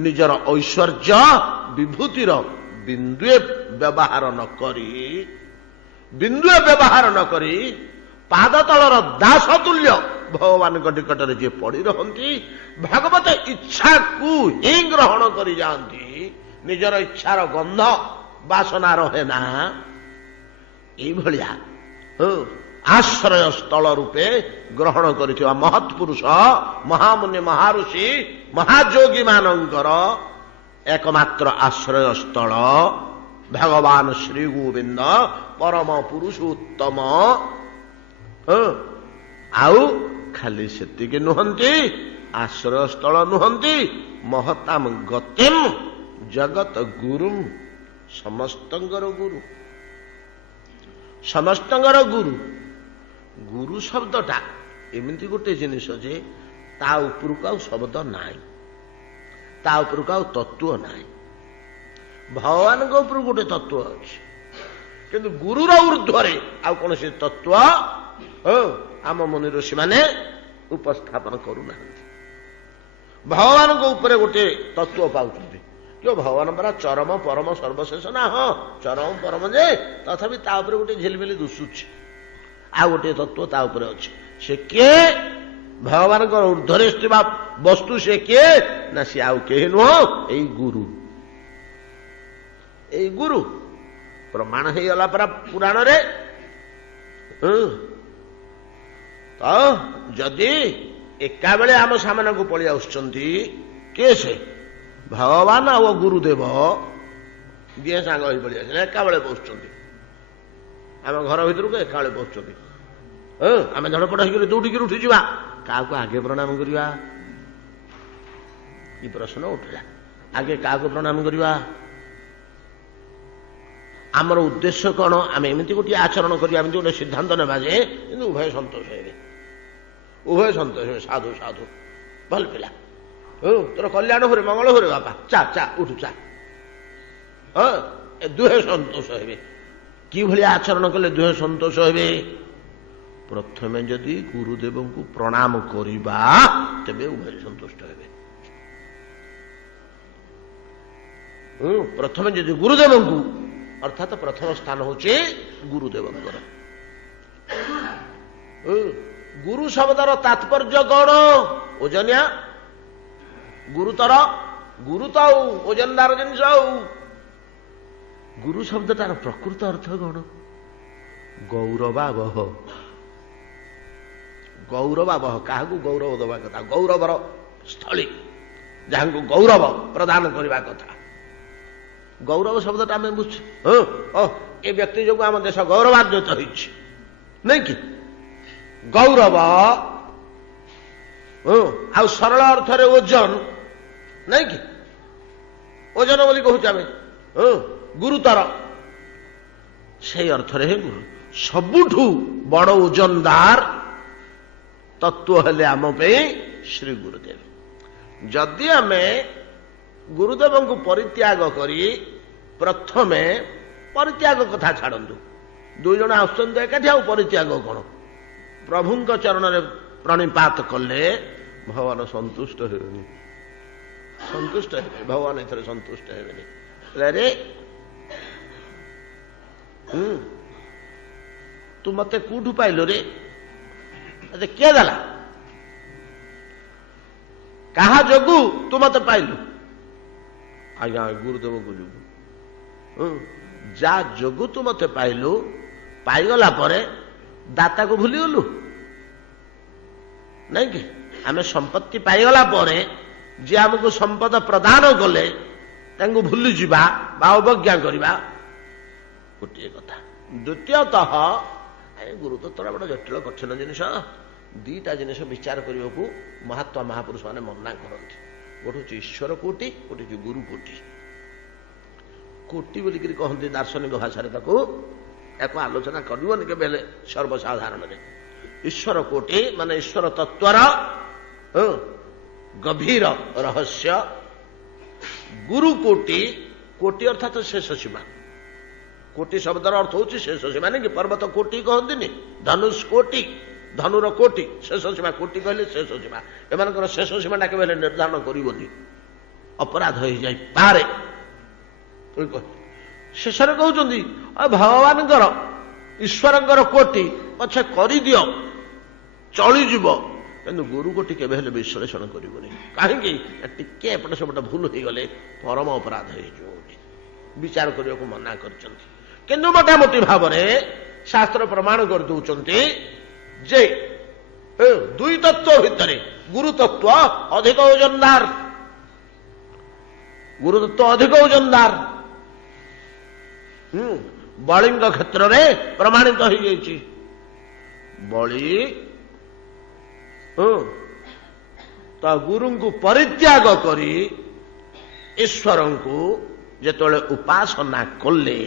ନିଜର ଐଶ୍ୱର୍ଯ୍ୟ ବିଭୂତିର ବିନ୍ଦୁଏ ବ୍ୟବହାର ନ କରି ପାଦ ତଳର ଦାସ ତୁଲ୍ୟ ଭଗବାନଙ୍କ ନିକଟରେ ଯିଏ ପଡି ରହନ୍ତି, ଭଗବତ ଇଚ୍ଛାକୁ ହିଁ ଗ୍ରହଣ କରି ଯାଆନ୍ତି, ନିଜର ଇଚ୍ଛାର ଗନ୍ଧ ବାସନା ରହେ ନା, ଏଇଭଳିଆ ଆଶ୍ରୟ ସ୍ଥଳ ରୂପେ ଗ୍ରହଣ କରିଥିବା ମହତ୍ ପୁରୁଷ, ମହାମୁନି, ମହାଋଷି, ମହାଯୋଗୀ ମାନଙ୍କର ଏକମାତ୍ର ଆଶ୍ରୟ ସ୍ଥଳ ଭଗବାନ ଶ୍ରୀ ଗୋବିନ୍ଦ ପରମ ପୁରୁଷୋତ୍ତମ। ଆଉ ଖାଲି ସେତିକି ନୁହନ୍ତି, ଆଶ୍ରୟ ସ୍ଥଳ ନୁହନ୍ତି, ମହତାମ ଗତିମ୍ ଜଗତ ଗୁରୁ, ସମସ୍ତଙ୍କର ଗୁରୁ, ସମସ୍ତଙ୍କର ଗୁରୁ। ଗୁରୁ ଶବ୍ଦଟା ଏମିତି ଗୋଟେ ଜିନିଷ ଯେ ତା ଉପରକୁ ଆଉ ଶବ୍ଦ ନାହିଁ, ତା ଉପରକୁ ଆଉ ତତ୍ତ୍ୱ ନାହିଁ। ଭଗବାନଙ୍କ ଉପରକୁ ଗୋଟେ ତତ୍ତ୍ୱ ଅଛି, କିନ୍ତୁ ଗୁରୁର ଉର୍ଦ୍ଧ୍ୱରେ ଆଉ କୌଣସି ତତ୍ତ୍ୱ ଆମ ମୁନି ଋଷିମାନେ ଉପସ୍ଥାପନ କରୁନାହାନ୍ତି। ଭଗବାନଙ୍କ ଉପରେ ଗୋଟେ ତତ୍ତ୍ୱ ପାଉଛନ୍ତି, କି ଭଗବାନ ପରା ଚରମ ପରମ ସର୍ବଶେଷ ନା। ହଁ, ଚରମ ପରମ ଯେ ତଥାପି ତା ଉପରେ ଗୋଟେ ଝିଲିମିଲି ଦୁଶୁଛି, ଆଉ ଗୋଟେ ତତ୍ତ୍ୱ ତା ଉପରେ ଅଛି। ସେ କିଏ? ଭଗବାନଙ୍କର ଉର୍ଦ୍ଧ୍ୱରେ ଥିବା ବସ୍ତୁ ସେ କିଏ? ନା ସେ ଆଉ କେହି ନୁହଁ, ଏଇ ଗୁରୁ। ଏଇ ଗୁରୁ ପ୍ରମାଣ ହେଇଗଲା ପରା ପୁରାଣରେ। ତ ଯଦି ଏକାବେଳେ ଆମ ସାମନାକୁ ପଳେଇ ଆସୁଛନ୍ତି, କିଏ ସେ? ଭଗବାନ ଆଉ ଗୁରୁଦେବ ଦିଏ ସାଙ୍ଗ ହେଇ ପଳେଇ ଆସିଲେ, ଏକାବେଳେ ବସୁଛନ୍ତି ଆମ ଘର ଭିତରକୁ, ଏକାବେଳେ ବସୁଛନ୍ତି। ଆମେ ଧଡ଼ପଡ଼ ହେଇକରି ଦୌଡ଼ିକିରି ଉଠିଯିବା, କାହାକୁ ଆଗେ ପ୍ରଣାମ କରିବା? ଏ ପ୍ରଶ୍ନ ଉଠିଲା, ଆଗେ କାହାକୁ ପ୍ରଣାମ କରିବା? ଆମର ଉଦ୍ଦେଶ୍ୟ କ'ଣ? ଆମେ ଏମିତି ଗୋଟିଏ ଆଚରଣ କରିବା, ଏମିତି ଗୋଟେ ସିଦ୍ଧାନ୍ତ ନେବା ଯେ କିନ୍ତୁ ଉଭୟ ସନ୍ତୋଷ ହେବେ, ଉଭୟ ସନ୍ତୋଷ ହେବେ। ସାଧୁ ସାଧୁ, ଭଲ ପିଲା, ତୋର କଲ୍ୟାଣ ହୁଏ, ମଙ୍ଗଳ ହୁଏ ବାପା, ଚା ଚା ଉଠୁ ଚା। ଏ ଦୁହେଁ ସନ୍ତୋଷ ହେବେ। କିଭଳିଆ ଆଚରଣ କଲେ ଦୁହେଁ ସନ୍ତୋଷ ହେବେ? ପ୍ରଥମେ ଯଦି ଗୁରୁଦେବଙ୍କୁ ପ୍ରଣାମ କରିବା, ତେବେ ଉଭୟ ସନ୍ତୁଷ୍ଟ ହେବେ। ପ୍ରଥମେ ଯଦି ଗୁରୁଦେବଙ୍କୁ, ଅର୍ଥାତ୍ ପ୍ରଥମ ସ୍ଥାନ ହଉଛି ଗୁରୁଦେବଙ୍କର। ଗୁରୁ ଶବ୍ଦର ତାତ୍ପର୍ଯ୍ୟ କ'ଣ? ଓଜନିଆ, ଗୁରୁତର, ଗୁରୁ ତ ଆଉ ଓଜନଦାର ଜିନିଷ। ଆଉ ଗୁରୁ ଶବ୍ଦଟାର ପ୍ରକୃତ ଅର୍ଥ କ'ଣ? ଗୌରବାବହ। ଗୌରବାବହ, କାହାକୁ ଗୌରବ ଦେବା କଥା? ଗୌରବର ସ୍ଥଳୀ, ଯାହାଙ୍କୁ ଗୌରବ ପ୍ରଦାନ କରିବା କଥା। ଗୌରବ ଶବ୍ଦଟା ଆମେ ବୁଝୁ, ଏ ବ୍ୟକ୍ତି ଯୋଗୁଁ ଆମ ଦେଶ ଗୌରବାନ୍ୱିତ ହେଇଛି, ନାଇଁ କି? ଗୌରବ ଆଉ ସରଳ ଅର୍ଥରେ ଓଜନ, ନାଇଁ କି? ଓଜନ ବୋଲି କହୁଛୁ ଆମେ, ଗୁରୁତର, ସେଇ ଅର୍ଥରେ ହିଁ ଗୁରୁ। ସବୁଠୁ ବଡ଼ ଓଜନଦାର ତତ୍ତ୍ୱ ହେଲେ ଆମ ପାଇଁ ଶ୍ରୀ ଗୁରୁଦେବ। ଯଦି ଆମେ ଗୁରୁଦେବଙ୍କୁ ପରିତ୍ୟାଗ କରି, ପ୍ରଥମେ ପରିତ୍ୟାଗ କଥା ଛାଡ଼ନ୍ତୁ, ଦୁଇ ଜଣ ଆସୁଛନ୍ତି ଏକାଠି, ଆଉ ପରିତ୍ୟାଗ କ'ଣ? ପ୍ରଭୁଙ୍କ ଚରଣରେ ପ୍ରଣିପାତ କଲେ ଭଗବାନ ସନ୍ତୁଷ୍ଟ ହେବେନି, ସନ୍ତୁଷ୍ଟ ହେବେ, ଭଗବାନ ଏଥିରେ ସନ୍ତୁଷ୍ଟ ହେବେନି। ରେ ତୁ ମତେ କୋଉଠୁ ପାଇଲୁ ରେ? କିଏ ଦେଲା? କାହା ଯୋଗୁ ତୁ ମତେ ପାଇଲୁ? ଆଜ୍ଞା ଗୁରୁଦେବଙ୍କ ଯୋଗୁ। ଯା ଯୋଗୁ ତୁ ମତେ ପାଇଲୁ, ପାଇଗଲା ପରେ ଦାତାକୁ ଭୁଲିଗଲୁ, ନାଇଁ କି? ଆମେ ସମ୍ପତ୍ତି ପାଇଗଲା ପରେ ଯିଏ ଆମକୁ ସମ୍ପଦ ପ୍ରଦାନ କଲେ ତାଙ୍କୁ ଭୁଲିଯିବା ବା ଅବଜ୍ଞା କରିବା ଗୋଟିଏ କଥା। ଦ୍ୱିତୀୟତଃ ଗୁରୁତତ୍ତ୍ୱଟା ବଡ଼ ଜଟିଳ କଠିନ ଜିନିଷ, ଦୁଇଟା ଜିନିଷ ବିଚାର କରିବାକୁ ମହାତ୍ମା ମହାପୁରୁଷ ମାନେ ମନା କରନ୍ତି। ଗୋଟେ ହେଉଛି ଈଶ୍ୱର କୋଟି, ଗୋଟେ ହେଉଛି ଗୁରୁ କୋଟି। କୋଟି ବୋଲିକିରି କହନ୍ତି ଦାର୍ଶନିକ ଭାଷାରେ, ତାକୁ ଏହାକୁ ଆଲୋଚନା କରିବନି କେବେ ହେଲେ ସର୍ବସାଧାରଣରେ। ଈଶ୍ୱର କୋଟି ମାନେ ଈଶ୍ୱର ତତ୍ଵର ଗଭୀର ରହସ୍ୟ। ଗୁରୁ କୋଟି, କୋଟି ଅର୍ଥାତ୍ ଶେଷ ସୀମା। କୋଟି ଶବ୍ଦର ଅର୍ଥ ହେଉଛି ଶେଷ ସୀମା। ନାଇଁ କି ପର୍ବତ କୋଟି କହନ୍ତିନି, ଧନୁଷ କୋଟି, ଧନୁର କୋଟି, ଶେଷ ସୀମା। କୋଟି କହିଲେ ଶେଷ ସୀମା। ଏମାନଙ୍କର ଶେଷ ସୀମାଟା କେବେ ହେଲେ ନିର୍ଦ୍ଧାରଣ କରିବନି, ଅପରାଧ ହେଇଯାଇପାରେ। ଶେଷରେ କହୁଛନ୍ତି ଭଗବାନଙ୍କର ଈଶ୍ୱରଙ୍କର କୋଟି ପଛେ କରିଦିଅ ଚଳିଯିବ, କିନ୍ତୁ ଗୁରୁ କୋଟି କେବେ ହେଲେ ବିଶ୍ଳେଷଣ କରିବନି। କାହିଁକି? ଟିକେ ଏପଟ ସେପଟ ଭୁଲ ହେଇଗଲେ ପରମ ଅପରାଧ ହେଇଯିବ ବୋଲି ବିଚାର କରିବାକୁ ମନା କରିଛନ୍ତି। କିନ୍ତୁ ମୋଟାମୋଟି ଭାବରେ ଶାସ୍ତ୍ର ପ୍ରମାଣ କରିଦେଉଛନ୍ତି ଯେ ଦୁଇ ତତ୍ତ୍ୱ ଭିତରେ ଗୁରୁ ତତ୍ତ୍ୱ ଅଧିକ ଓଜନଦାର, ଗୁରୁ ତତ୍ତ୍ୱ ଅଧିକ ଓଜନଦାର। ବଳିଙ୍କ କ୍ଷେତ୍ରରେ ପ୍ରମାଣିତ ହେଇଯାଇଛି। ବଳି ତା ଗୁରୁଙ୍କୁ ପରିତ୍ୟାଗ କରି ଈଶ୍ୱରଙ୍କୁ ଯେତେବେଳେ ଉପାସନା କଲେ,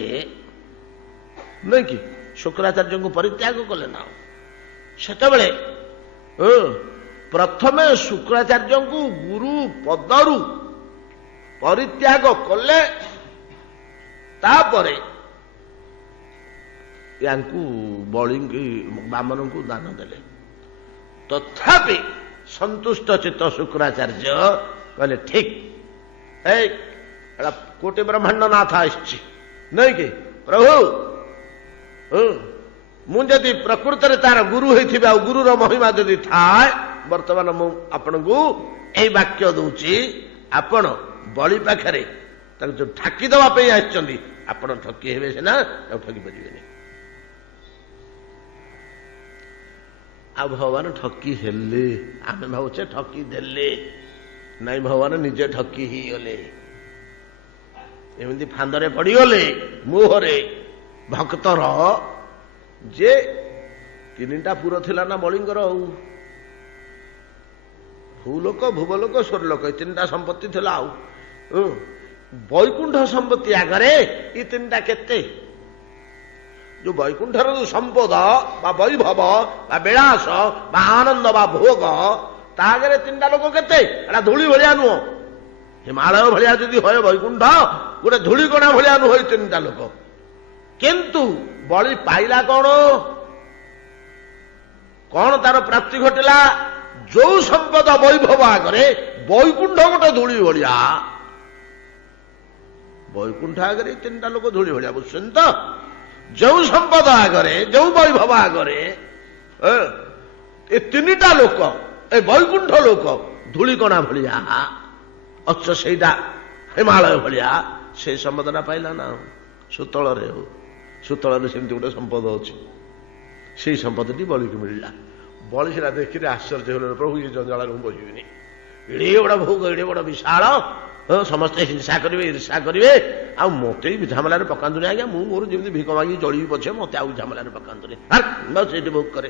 ନୁହେଁ କି ଶୁକ୍ରାଚାର୍ଯ୍ୟଙ୍କୁ ପରିତ୍ୟାଗ କଲେ ନା, ସେତେବେଳେ ପ୍ରଥମେ ଶୁକ୍ରାଚାର୍ଯ୍ୟଙ୍କୁ ଗୁରୁ ପଦରୁ ପରିତ୍ୟାଗ କଲେ, ତାପରେ ୟାଙ୍କୁ ବଳିଙ୍କୁ ବାମନଙ୍କୁ ଦାନ ଦେଲେ। ତଥାପି ସନ୍ତୁଷ୍ଟ ଚିତ୍ତ ଶୁକ୍ରାଚାର୍ଯ୍ୟ କହିଲେ ଠିକ, ଏଇଟା କୋଟି ବ୍ରହ୍ମାଣ୍ଡ ନାଥ ଆସିଛି, ନୁହେଁ କି ପ୍ରଭୁ, ମୁଁ ଯଦି ପ୍ରକୃତରେ ତାର ଗୁରୁ ହେଇଥିବି ଆଉ ଗୁରୁର ମହିମା ଯଦି ଥାଏ, ବର୍ତ୍ତମାନ ମୁଁ ଆପଣଙ୍କୁ ଏଇ ବାକ୍ୟ ଦଉଛି, ଆପଣ ବଳି ପାଖରେ ତାକୁ ଯୋଉ ଠାକି ଦେବା ପାଇଁ ଆସିଛନ୍ତି, ଆପଣ ଠକି ହେବେ ସିନା, ଆଉ ଠକି ପାରିବେନି। ଆଉ ଭଗବାନ ଠକି ହେଲେ, ଆମେ ଭାବୁଛେ ଠକି ଦେଲେ, ନାଇଁ ଭଗବାନ ନିଜେ ଠକି ହେଇଗଲେ। ଏମିତି ଫାନ୍ଦରେ ପଡ଼ିଗଲେ ମୁହଁରେ ଭକ୍ତର, ଯେ ତିନିଟା ପୁର ଥିଲା ନା ବଳିଙ୍କର, ଆଉ ଭୂଲୋକ ଭୁବଲୋକ ସ୍ୱର୍ଲୋକ ଏ ତିନିଟା ସମ୍ପତ୍ତି ଥିଲା। ଆଉ ବୈକୁଣ୍ଠ ସମ୍ପତ୍ତି ଆଗରେ ଏ ତିନିଟା କେତେ? ଯୋଉ ବୈକୁଣ୍ଠର ଯୋଉ ସମ୍ପଦ ବା ବୈଭବ ବା ବିଳାସ ବା ଆନନ୍ଦ ବା ଭୋଗ, ତା ଆଗରେ ତିନିଟା ଲୋକ କେତେ? ଏଟା ଧୂଳି ଭଳିଆ ନୁହଁ। ହିମାଳୟ ଭଳିଆ ଯଦି ହୁଏ ବୈକୁଣ୍ଠ, ଗୋଟେ ଧୂଳିକଣା ଭଳିଆ ନୁହଁ ଏ ତିନିଟା ଲୋକ। କିନ୍ତୁ ବଳି ପାଇଲା କଣ? କଣ ତାର ପ୍ରାପ୍ତି ଘଟିଲା? ଯୋଉ ସମ୍ପଦ ବୈଭବ ଆଗରେ ବୈକୁଣ୍ଠ ଗୋଟେ ଧୂଳି ଭଳିଆ, ବୈକୁଣ୍ଠ ଆଗରେ ତିନିଟା ଲୋକ ଧୂଳି ଭଳିଆ, ବୁଝୁଛନ୍ତି ତ? ଯୋଉ ସମ୍ପଦ ଆଗରେ, ଯୋଉ ବୈଭବ ଆଗରେ ଏ ତିନିଟା ଲୋକ, ଏ ବୈକୁଣ୍ଠ ଲୋକ ଧୂଳିକଣା ଭଳିଆ, ଅଛ ସେଇଟା ହିମାଳୟ ଭଳିଆ, ସେଇ ସମ୍ପଦଟା ପାଇଲା ନା। ସୁତଳରେ ହଉ, ସୁତଳରେ ସେମିତି ଗୋଟେ ସମ୍ପଦ ଅଛି, ସେଇ ସମ୍ପଦଟି ବଳିକି ମିଳିଲା। ବଳି ସେଟା ଦେଖିଲେ ଆଶ୍ଚର୍ଯ୍ୟ ହେଲେ, ପ୍ରଭୁ ଏ ଜଞ୍ଜାଳରେ ମୁଁ ବସିବିନି, ଏଡେ ବଡ ଭୋଗ, ଏଡେ ବଡ ବିଶାଳ, ସମସ୍ତେ ହିଂସା କରିବେ, ଈର୍ଷା କରିବେ, ଆଉ ମତେ ଝାମେଲାରେ ପକାନ୍ତୁନି ଆଜ୍ଞା, ମୁଁ ମୋର ଯେମିତି ଭିକ ମାଗି ଚଳିବି ପଛେ, ମତେ ଆଉ ଝାମେଲାରେ ପକାନ୍ତୁନି, ସେଇଠି ଭୋଗ କରେ।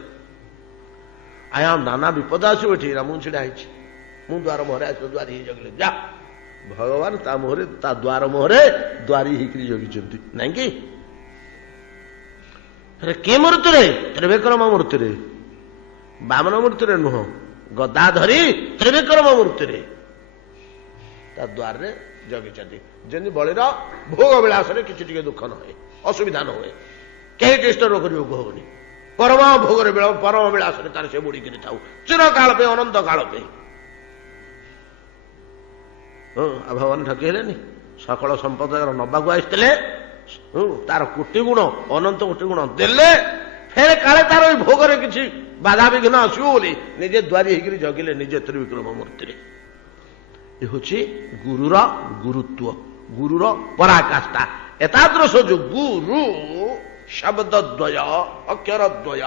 ଆଜ୍ଞା ନାନା ବିପଦ ଆସିବ ଏଠି, ମୁଁ ଛିଡା ହେଇଛି, ମୁଁ ଦ୍ୱାର ମୁହଁରେ ଆସିବ, ଦ୍ୱାରୀ ହେଇ ଜଗିଲେ, ଯା ଭଗବାନ ତା ମୁହଁରେ, ତା ଦ୍ୱାର ମୁହଁରେ ଦ୍ୱାରୀ ହେଇକିରି ଜଗିଛନ୍ତି, ନାଇଁ କି? କି ମୂର୍ତ୍ତିରେ? ତ୍ରିବିକ୍ରମ ମୂର୍ତ୍ତିରେ, ବାମନ ମୂର୍ତ୍ତିରେ ନୁହଁ, ଗଦା ଧରି ତ୍ରିବିକ୍ରମ ମୂର୍ତ୍ତିରେ ତା ଦ୍ୱାରରେ ଜଗିଛନ୍ତି, ଯେମିତି ବଳିର ଭୋଗ ବିଳାସରେ କିଛି ଟିକେ ଦୁଃଖ ନ ହୁଏ, ଅସୁବିଧା ନ ହୁଏ, କେହି ଡିଷ୍ଟର୍ବ କରିବାକୁ ହବନି। ପରମ ଭୋଗରେ ପରମ ବିଳାସରେ ତାର ସେ ବୁଡିକିରି ଥାଉ, ଚିରକାଳ ପାଇଁ, ଅନନ୍ତ କାଳ ପାଇଁ। ଆଉ ଭଗବାନ ଠକି ହେଲେନି? ସକଳ ସମ୍ପଦ ନବାକୁ ଆସିଥିଲେ, ତାର କୋଟି ଗୁଣ, ଅନନ୍ତ କୋଟି ଗୁଣ ଦେଲେ, ଫେରେ କାଳେ ତାର ଏଇ ଭୋଗରେ କିଛି ବାଧାବିଘ୍ନ ଆସିବ ବୋଲି ନିଜେ ଦ୍ୱାରୀ ହେଇକିରି ଜଗିଲେ, ନିଜେ ତ୍ରିବିକ୍ରମ ମୂର୍ତ୍ତିରେ। ଏ ହଉଛି ଗୁରୁର ଗୁରୁତ୍ୱ, ଗୁରୁର ପରାକାଷ୍ଠା। ଏତାଦୃଶ ଯୋଉ ଗୁରୁ ଶବ୍ଦ ଦ୍ୱୟ, ଅକ୍ଷର ଦ୍ୱୟ,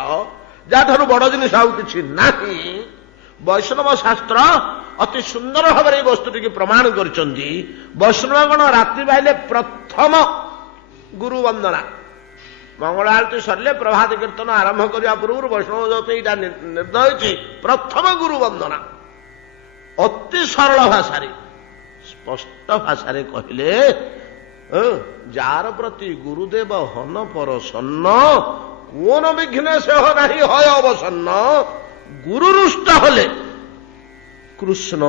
ଯାହାଠାରୁ ବଡ ଜିନିଷ ଆଉ କିଛି ନାହିଁ। ବୈଷ୍ଣବ ଶାସ୍ତ୍ର ଅତି ସୁନ୍ଦର ଭାବରେ ଏହି ବସ୍ତୁଟିକୁ ପ୍ରମାଣ କରିଛନ୍ତି। ବୈଷ୍ଣବଗଣ ରାତ୍ରି ପାଇଲେ ପ୍ରଥମ ଗୁରୁ ବନ୍ଦନା, ମଙ୍ଗଳ ଆଳତି ସରିଲେ ପ୍ରଭାତ କୀର୍ତ୍ତନ ଆରମ୍ଭ କରିବା ପୂର୍ବରୁ ବୈଷ୍ଣବ ଜଗତ ଏଇଟା ନିର୍ଦ୍ଧୟ ହୋଇଛି, ପ୍ରଥମ ଗୁରୁ ବନ୍ଦନା। ଅତି ସରଳ ଭାଷାରେ ସ୍ପଷ୍ଟ ଭାଷାରେ କହିଲେ, ଯାର ପ୍ରତି ଗୁରୁଦେବ ହନ ପରସନ୍ନ, କୋନ ବିଘ୍ନ ସେହ ନାହିଁ হয় ଅବସନ୍ନ। ଗୁରୁ ରୁଷ୍ଟ ହଲେ କୃଷ୍ଣ,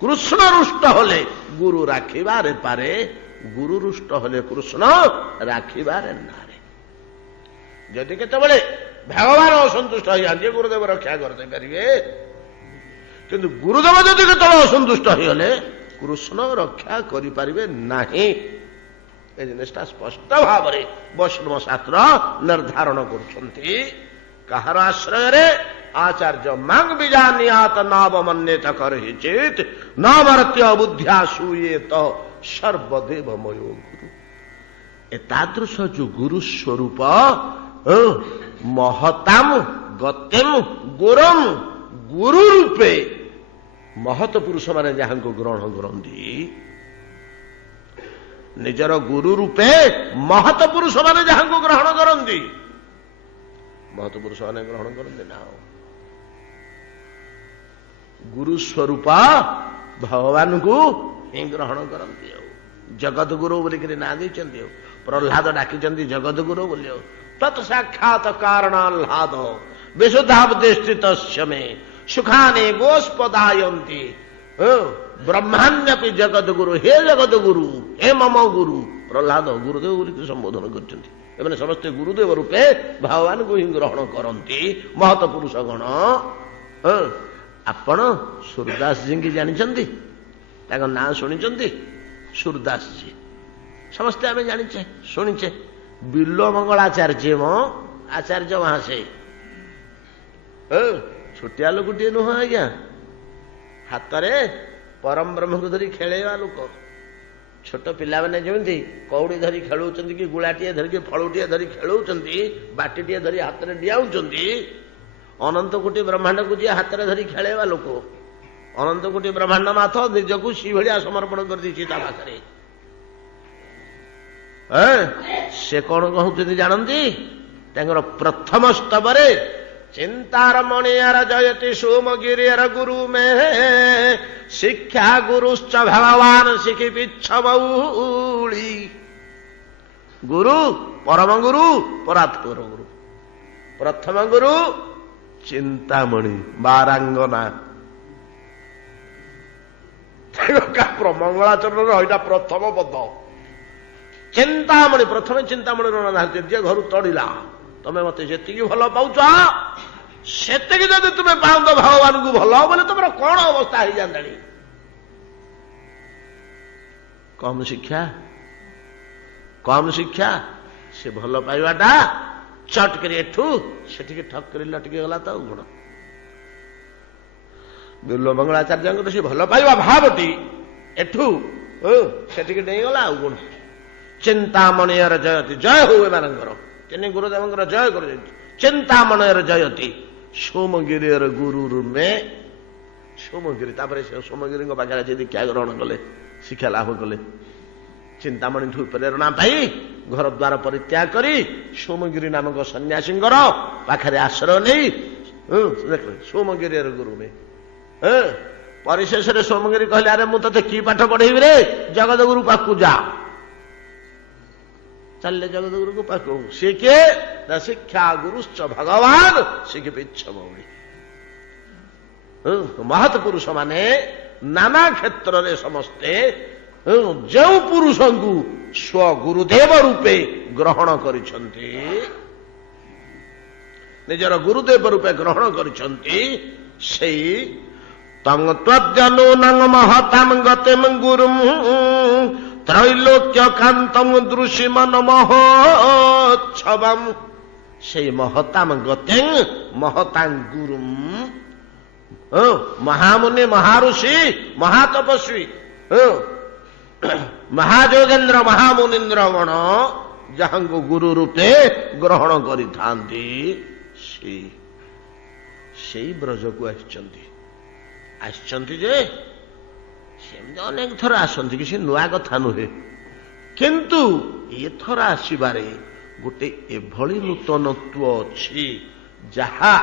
କୃଷ୍ଣ ରୁଷ୍ଟ হলে গুরু রাখিবারে পারে, গুরু রুষ্ট হলে কৃষ্ণ রাখিবারে নারে। যদি কেতবে ভগবান অসন্তুষ্ট হইযাନ୍ତି গুরুদেব রক্ষা করতে পারিবে, কিন্তু গুরুদেব যদি কেতবে অসন্তুষ্ট হইগলে কৃষ্ণ রক্ষা করিপারিবে নাহি। এই জিনিসটা স্পষ্ট ভাবে বৈষ্ণব শাস্ত্র নির্ধারণ করছেন। কাহার আশ্রୟରେ আচার্য মাং বিজানিয়াত নাবমন্যেত করহিচিত নবর্ত্য বুদ্ধ্যা সুয়েত সর্বদেবময় গুরু। এতাদৃশ যে গুরু স্বরূপ মহতাম গতিম গুরম, গুরু রূপে মহৎ পুরুষ মানে যাহাଙ୍କୁ গ্রহণ କରନ୍ତି, ନିଜର ଗୁରୁ ରୂପେ ମହତ ପୁରୁଷ ମାନେ ଯାହାଙ୍କୁ ଗ୍ରହଣ କରନ୍ତି, ମହତ ପୁରୁଷ ମାନେ ଗ୍ରହଣ କରନ୍ତି ନା। ଗୁରୁ ସ୍ୱରୂପ ଭଗବାନଙ୍କୁ ହିଁ ଗ୍ରହଣ କରନ୍ତି। ଆଉ ଜଗତ ଗୁରୁ ବୋଲିକିରି ନାଁ ଦେଇଛନ୍ତି। ଆଉ ପ୍ରହ୍ଲାଦ ଡାକିଛନ୍ତି ଜଗତ ଗୁରୁ ବୋଲି। ଆଉ ତତ୍ ସାକ୍ଷାତ କାରଣାହ୍ଲାଦ ବିଶୁଦ୍ଧାବଦେଷ୍ଟିତ ମେ ସୁଖାନି ଗୋସ୍ପଦାୟନ୍ତି ବ୍ରହ୍ମାଣ୍ୟପି ଜଗତ ଗୁରୁ। ହେ ଜଗତ ଗୁରୁ, ହେ ମମ ଗୁରୁ। ପ୍ରହ୍ଲାଦ ଗୁରୁଦେବ ବୋଲିକି ସମ୍ବୋଧନ କରିଛନ୍ତି। ଏମାନେ ସମସ୍ତେ ଗୁରୁଦେବ ରୂପେ ଭଗବାନଙ୍କୁ ହିଁ ଗ୍ରହଣ କରନ୍ତି ମହତ ପୁରୁଷ ଗଣ। ଆପଣ ସୁରଦାସଜୀଙ୍କୁ ଜାଣିଛନ୍ତି? ତାଙ୍କ ନାଁ ଶୁଣିଛନ୍ତି? ସୁରଦାସଜୀ ସମସ୍ତେ ଆମେ ଜାଣିଛେ ଶୁଣିଛେ। ବିଲ୍ବ ମଙ୍ଗଳାଚାର୍ଯ୍ୟ ମ ଆଚାର୍ଯ୍ୟ ମହାଶୟ ଛୋଟିଆ ଲୋକଟିଏ ନୁହଁ ଆଜ୍ଞା। ହାତରେ ପରମ ବ୍ରହ୍ମକୁ ଧରି ଖେଳେଇବା ଲୋକ। ଛୋଟ ପିଲାମାନେ ଯେମିତି କଉଡ଼ି ଧରି ଖେଳୁଛନ୍ତି କି ଗୁଳାଟିଏ ଧରିକି ଫଳୁଟିଏ ଧରି ଖେଳୁଛନ୍ତି, ବାଟିଟିଏ ଧରି ହାତରେ ଡିଆଉଛନ୍ତି, ଅନନ୍ତ କୋଟି ବ୍ରହ୍ମାଣ୍ଡକୁ ଯିଏ ହାତରେ ଧରି ଖେଳେଇବା ଲୋକ। ଅନନ୍ତ କୋଟି ବ୍ରହ୍ମାଣ୍ଡ ନାଥ ନିଜକୁ ସେଇଭଳିଆ ସମର୍ପଣ କରିଦେଇଛି ତା ପାଖରେ। ସେ କଣ କହୁଛନ୍ତି ଜାଣନ୍ତି? ତାଙ୍କର ପ୍ରଥମ ସ୍ତବରେ ଚିନ୍ତାର ମଣିଆର ଜୟତି ସୋମଗିରିୟର ଗୁରୁ ମେ ଶିକ୍ଷା ଗୁରୁଶ୍ଚ ଭଗବାନ ଶିଖି ପିଚ୍ଛବୌଳି। ଗୁରୁ ପରମ ଗୁରୁ ପରାତ୍ପର ଗୁରୁ। ପ୍ରଥମ ଗୁରୁ ଚିନ୍ତାମଣି ବାରାଙ୍ଗନା। ମଙ୍ଗଳାଚରଣର ଏଇଟା ପ୍ରଥମ ପଦ। ଚିନ୍ତାମଣି, ପ୍ରଥମେ ଚିନ୍ତାମଣିର ନାହାନ୍ତି। ଯିଏ ଘରୁ ତଡ଼ିଲା, ତମେ ମତେ ଯେତିକି ଭଲ ପାଉଛ ସେତିକି ଯଦି ତୁମେ ପାଉନ୍ତ ଭଗବାନଙ୍କୁ ଭଲ ବୋଲେ ତମର କଣ ଅବସ୍ଥା ହେଇଯାନ୍ତାଣି। କମ୍ ଶିକ୍ଷା, କମ୍ ଶିକ୍ଷା। ସେ ଭଲ ପାଇବାଟା ଚଟ କରି ଏଠୁ ସେଠିକି ଠକ୍ କରି ଲଟିକି ଗଲା ତ ଆଉ ଗୁଣ। ବିଲ୍ବ ମଙ୍ଗଳାଚାର୍ଯ୍ୟଙ୍କର ସେ ଭଲ ପାଇବା ଭାବଟି ଏଠୁ ସେଠିକି ନେଇଗଲା ଆଉ ଗୁଣ। ଚିନ୍ତାମଣିର ଜୟତି, ଜୟ ହଉ ଏମାନଙ୍କର। ତିନି ଗୁରୁଦେବଙ୍କର ଜୟ କରୁଛନ୍ତି। ଚିନ୍ତାମଣିର ଜୟତି ସୋମଗିରିର ଗୁରୁ ମେ। ସୋମଗିରି, ତାପରେ ସେ ସୋମଗିରିଙ୍କ ପାଖରେ ଆଜି ଦୀକ୍ଷା ଗ୍ରହଣ କଲେ, ଶିକ୍ଷା ଲାଭ କଲେ। ଚିନ୍ତାମଣିଠୁ ପ୍ରେରଣା ପାଇ ଘର ଦ୍ୱାର ପରିତ୍ୟାଗ କରି ସୋମଗିରି ନାମକ ସନ୍ନ୍ୟାସୀଙ୍କର ପାଖରେ ଆଶ୍ରୟ ନେଇ ସୋମଗିରିର ଗୁରୁ ମେ। ପରିଶେଷରେ ସୋମଗିରି କହିଲେ, ଆରେ ମୁଁ ତତେ କି ପାଠ ପଢେଇବି ରେ, ଜଗତ ଗୁରୁ ପାଖକୁ ଯା। ଚାଲିଲେ ଜଗତ ଗୁରୁକୁ ପାଖକୁ। ସେ କିଏ? ଶିକ୍ଷା ଗୁରୁଶ୍ଚ ଭଗବାନ ଶିଖି ପିଚ୍ଛବୌଳି। ମହତ ପୁରୁଷ ମାନେ ନାନା କ୍ଷେତ୍ରରେ ସମସ୍ତେ ଯେଉଁ ପୁରୁଷଙ୍କୁ ସ୍ୱ ଗୁରୁଦେବ ରୂପେ ଗ୍ରହଣ କରିଛନ୍ତି, ନିଜର ଗୁରୁଦେବ ରୂପେ ଗ୍ରହଣ କରିଛନ୍ତି, ସେଇ ତତ୍ୱନୂନଂ ମହତାଂ ଗତିଂ ଗୁରୁଂ ତ୍ରୈଲୋକ୍ୟ କାନ୍ତଂ ଦୃଶ୍ୟମାନ ମହୋତ୍ସବମ୍। ସେଇ ମହତାଂ ଗତିଂ ମହତାଂ ଗୁରୁଂ, ମହାମୁନି ମହାଋଷି ମହାତପସ୍ୱୀ ମହାଯୋଗେନ୍ଦ୍ର ମହାମୁନୀନ୍ଦ୍ର ଗଣ ଯାହାଙ୍କୁ ଗୁରୁ ରୂପେ ଗ୍ରହଣ କରିଥାନ୍ତି, ସେଇ ବ୍ରଜକୁ ଆସିଛନ୍ତି। ଆସିଛନ୍ତି ଯେ ସେମିତି ଅନେକ ଥର ଆସନ୍ତି, କିଛି ନୂଆ କଥା ନୁହେଁ। କିନ୍ତୁ ଏଥର ଆସିବାରେ गोटे एभली नूतनत्व अच्छी जहा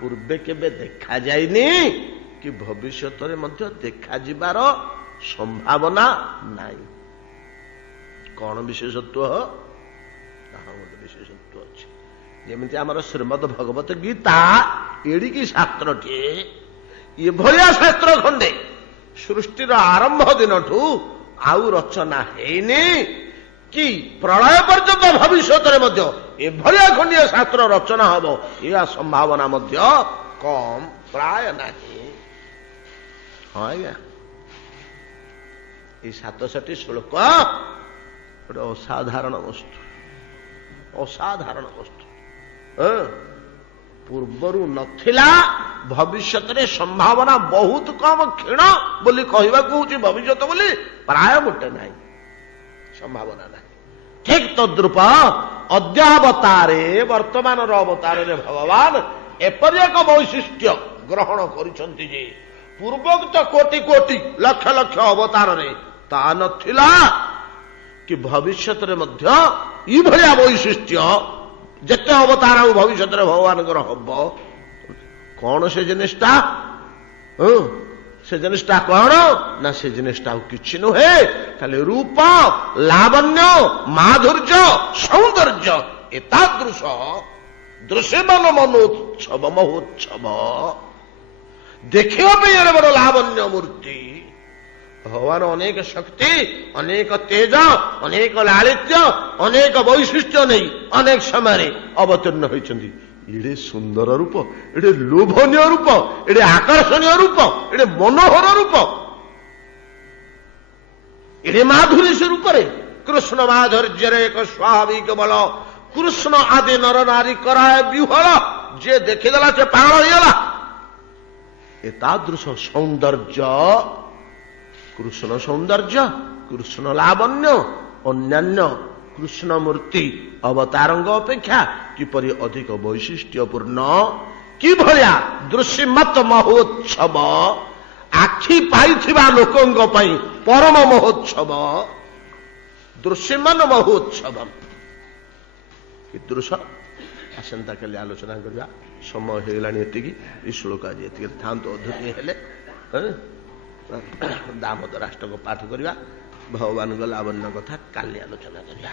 पूर्वे केबे देखा जाइनी कि भविष्यत देखा जिबार संभावना नहीं। कौन विशेषत्व गोटे विशेषत्व अच्छी जमी आमर श्रीमद भगवत गीता एड़िकी शास्त्रटे ये भलिया शास्त्र खंडे सृष्टिर आरंभ दिन ठू आउ रचना हैनी कि प्रलय पर्यंत भविष्यत एभलिया खंडीय शास्त्र रचना हम या संभावना कम प्राय नहीं। हाँ आज्ञा ये 700 श्लोक गोटे असाधारण वस्तु असाधारण वस्तु पूर्वरु नथिला भविष्यत रे संभावना बहुत कम क्षीण बोली कहवाकू हूँ भविष्यत बोली प्राय गोटे नहीं संभावना नहीं। ठीक तद्रूप अद्यावतारे वर्तमान अवतार भगवान एपरि एक वैशिष्ट्य ग्रहण करिसंति जे पूर्वोक्त कोटि कोटि लक्ष लक्ष अवतार रे ता नथिला कि भविष्यत रे मध्य ई भलिया वैशिष्ट्य जते अवतार भविष्य भगवान हम कौन से जिनिसटा से जिनिसटा कौन ना से जिनिसटा किछि नुहे खाली रूप लावण्य माधुर्य सौंदर्य एतादृश दृश्यमान मनोत्सव महोत्सव देखिया पे बड़ लावण्य मूर्ति भगवान अनेक शक्ति अनेक तेज अनेक लालित्य अनेक वैशिष्ट्य नहीं अनेक समय अवतीर्ण होती एडे सुंदर रूप एडे लोभनीय रूप एडे आकर्षणीय रूप एडे मनोहर रूप एडे माधुरी से रूप कृष्ण माधुर्य एक स्वाभाविक बल कृष्ण आदि नर नारी कराए विहल जे देखीदेला से पागल होगा एतादृश सौंदर्य कृष्ण सौंदर्य कृष्ण लावण्य अन्यान्य कृष्ण मूर्ति अवतारंग अपेक्षा किपरि अधिक वैशिष्ट्यपूर्ण कि भलिया दृश्यमत महोत्सव आखि पाइथिबा लोकंग पई परम महोत्सव दृश्यमान महोत्सव दृश्य आसंता काली आलोचना करवा समय होगलानी एतिकी श्लोक आज एतिकी थांत अधुति हेले दामोदर राष्ट्र पाठ करवा भगवान लावण्य कथा काली आलोचना करवा।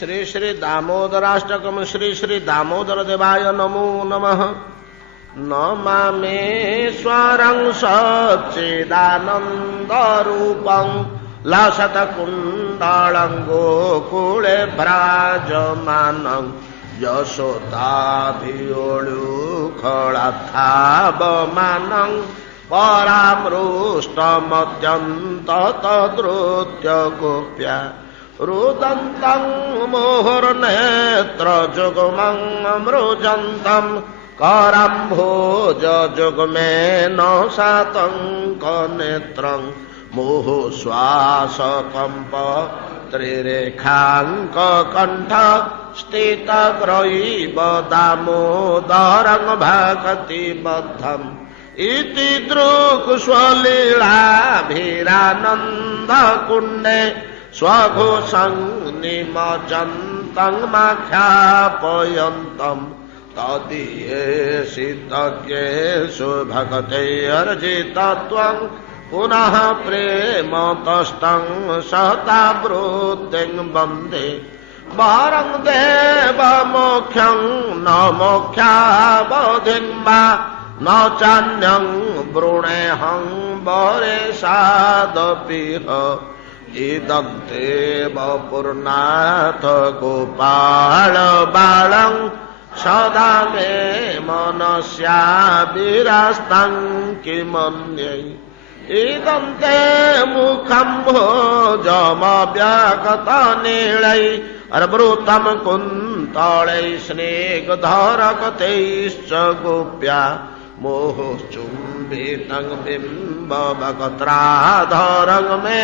श्री श्री दामोदराष्टकम श्री श्री दामोदर देवाय नमो नमः। नमामेश्वरं सच्चिदानन्दरूपं लसत्कुण्डलं गोकुले विराजमानं यशोदाभियोळुखळाथावमानं परामृष्टमत्यन्ततद्रुत्य गोप्या रुदन्तं मोहर्नेत्रजुग्मं मृजन्तं करम्भोजजुग्मेन सातङ्कनेत्रं मुहुश्वासकम्प त्रिरेखाङ्ककण्ठ स्थितग्रैव दामोदरं भक्तिबद्धम् इति दृक्स्वलीलाभिरानन्दकुण्डे स्वघोषं निमज्जन्तं माख्यापयन्तं तदीयेषु भक्तेर्जितत्वं पुनः प्रेमतस्तं सतावृत्तिं वन्दे वरं देवमोक्षं न मोक्षावधिं वा न चान्यं वृणेऽहं वरेशादपिह इदन्ते वपुर्नाथ गोपाल बालं सदा मे मनस्या विरास्तं किमन्ये इदन्ते मुखं भोजमव्यगतनीलै अर्वृतं कुन्तलै स्निग्धरकतैश्च गोप्या मोहचुम्बितं बिम्बवक्त्राधरं मे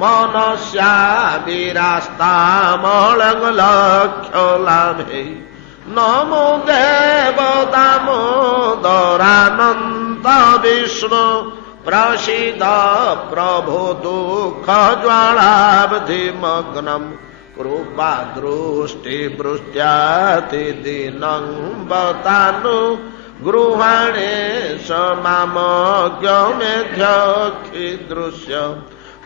मनस्याविरास्तामलङ्लक्ष्यलाभे नमो देव दामोदरानन्द विष्णु प्रसीद प्रभो दुःखज्वालाब्धिमग्नं कृपादृष्टिवृष्ट्यातिदिनं बतानु गृहाणे समामज्ञमेध्यक्षिदृश्य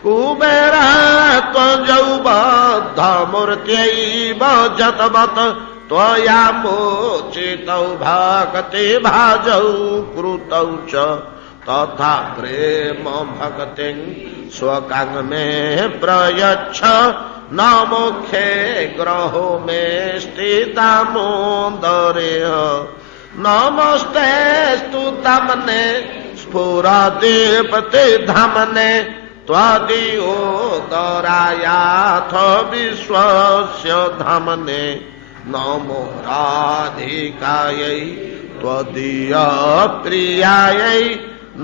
कुबेरात्मजौबद्धमूर्त्यैव जतवत् त्वया मोचितौ भक्तिभाजौ कृतौ च तथा प्रेम भक्तिं स्वकां मे प्रयच्छ न मोक्षे ग्रहो मे स्थितामोदरेह नमस्ते स्तुतमने स्फुरदीप्ति धामने त्वदीयोदरायाथ विश्वस्य धामने नमो राधिकायै त्वदीयप्रियायै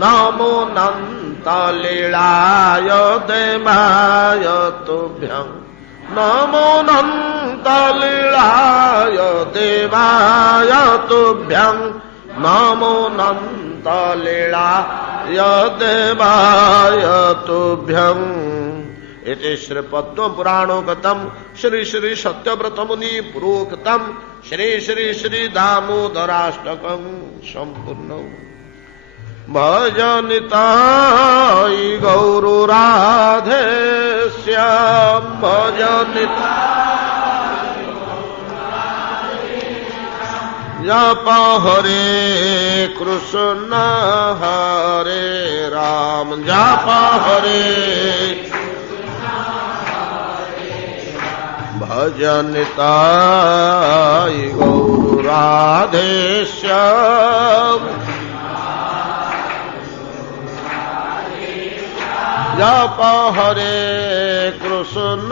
नमो नन्तलीलाय देवाय तुभ्यं नमो नन्तलीलाय देवाय तुभ्यं नमो नन्तलीलाय देवाय तुभ्यम् इति श्री पद्मपुराणोक्तं श्री श्री सत्यव्रत मुनि प्रोक्तं श्री श्री श्री दामोदराष्टकं संपूर्णम् भजनिताय गौर राधे श्याम भजनिताय जप हरे कृष्ण हरे राम जप हरे भजनिताय गौर राधे श्याम जप हरे कृष्ण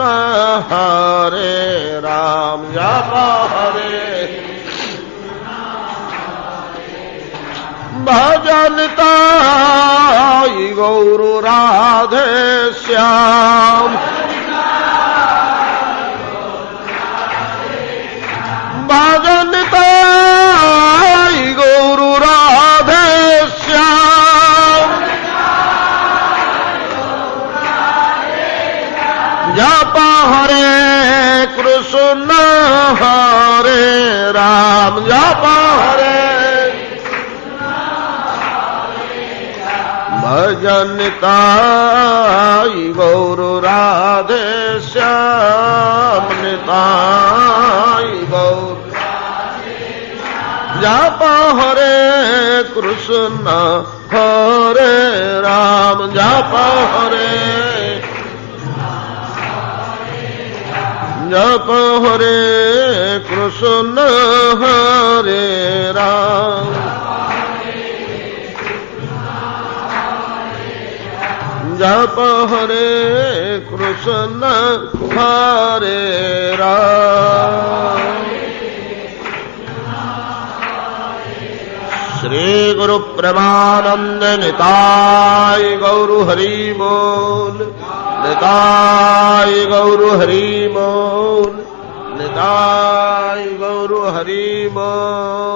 हरे राम जप हरे भजनिताय गौर राधे श्याम भजनिताय गौर राधे श्याम जप हरे कृष्ण हरे राम जप हरे भजनिताय गौर राधे श्याम निताय गौर जप हरे कृष्ण हरे राम जप हरे जप हरे कृष्ण हरे राम जप हरे कृष्ण हरे राम। श्री गुरु प्रेमानंद निताय गौर हरि बोल निताय गौर हरि बोल निताय गौर हरि बोल।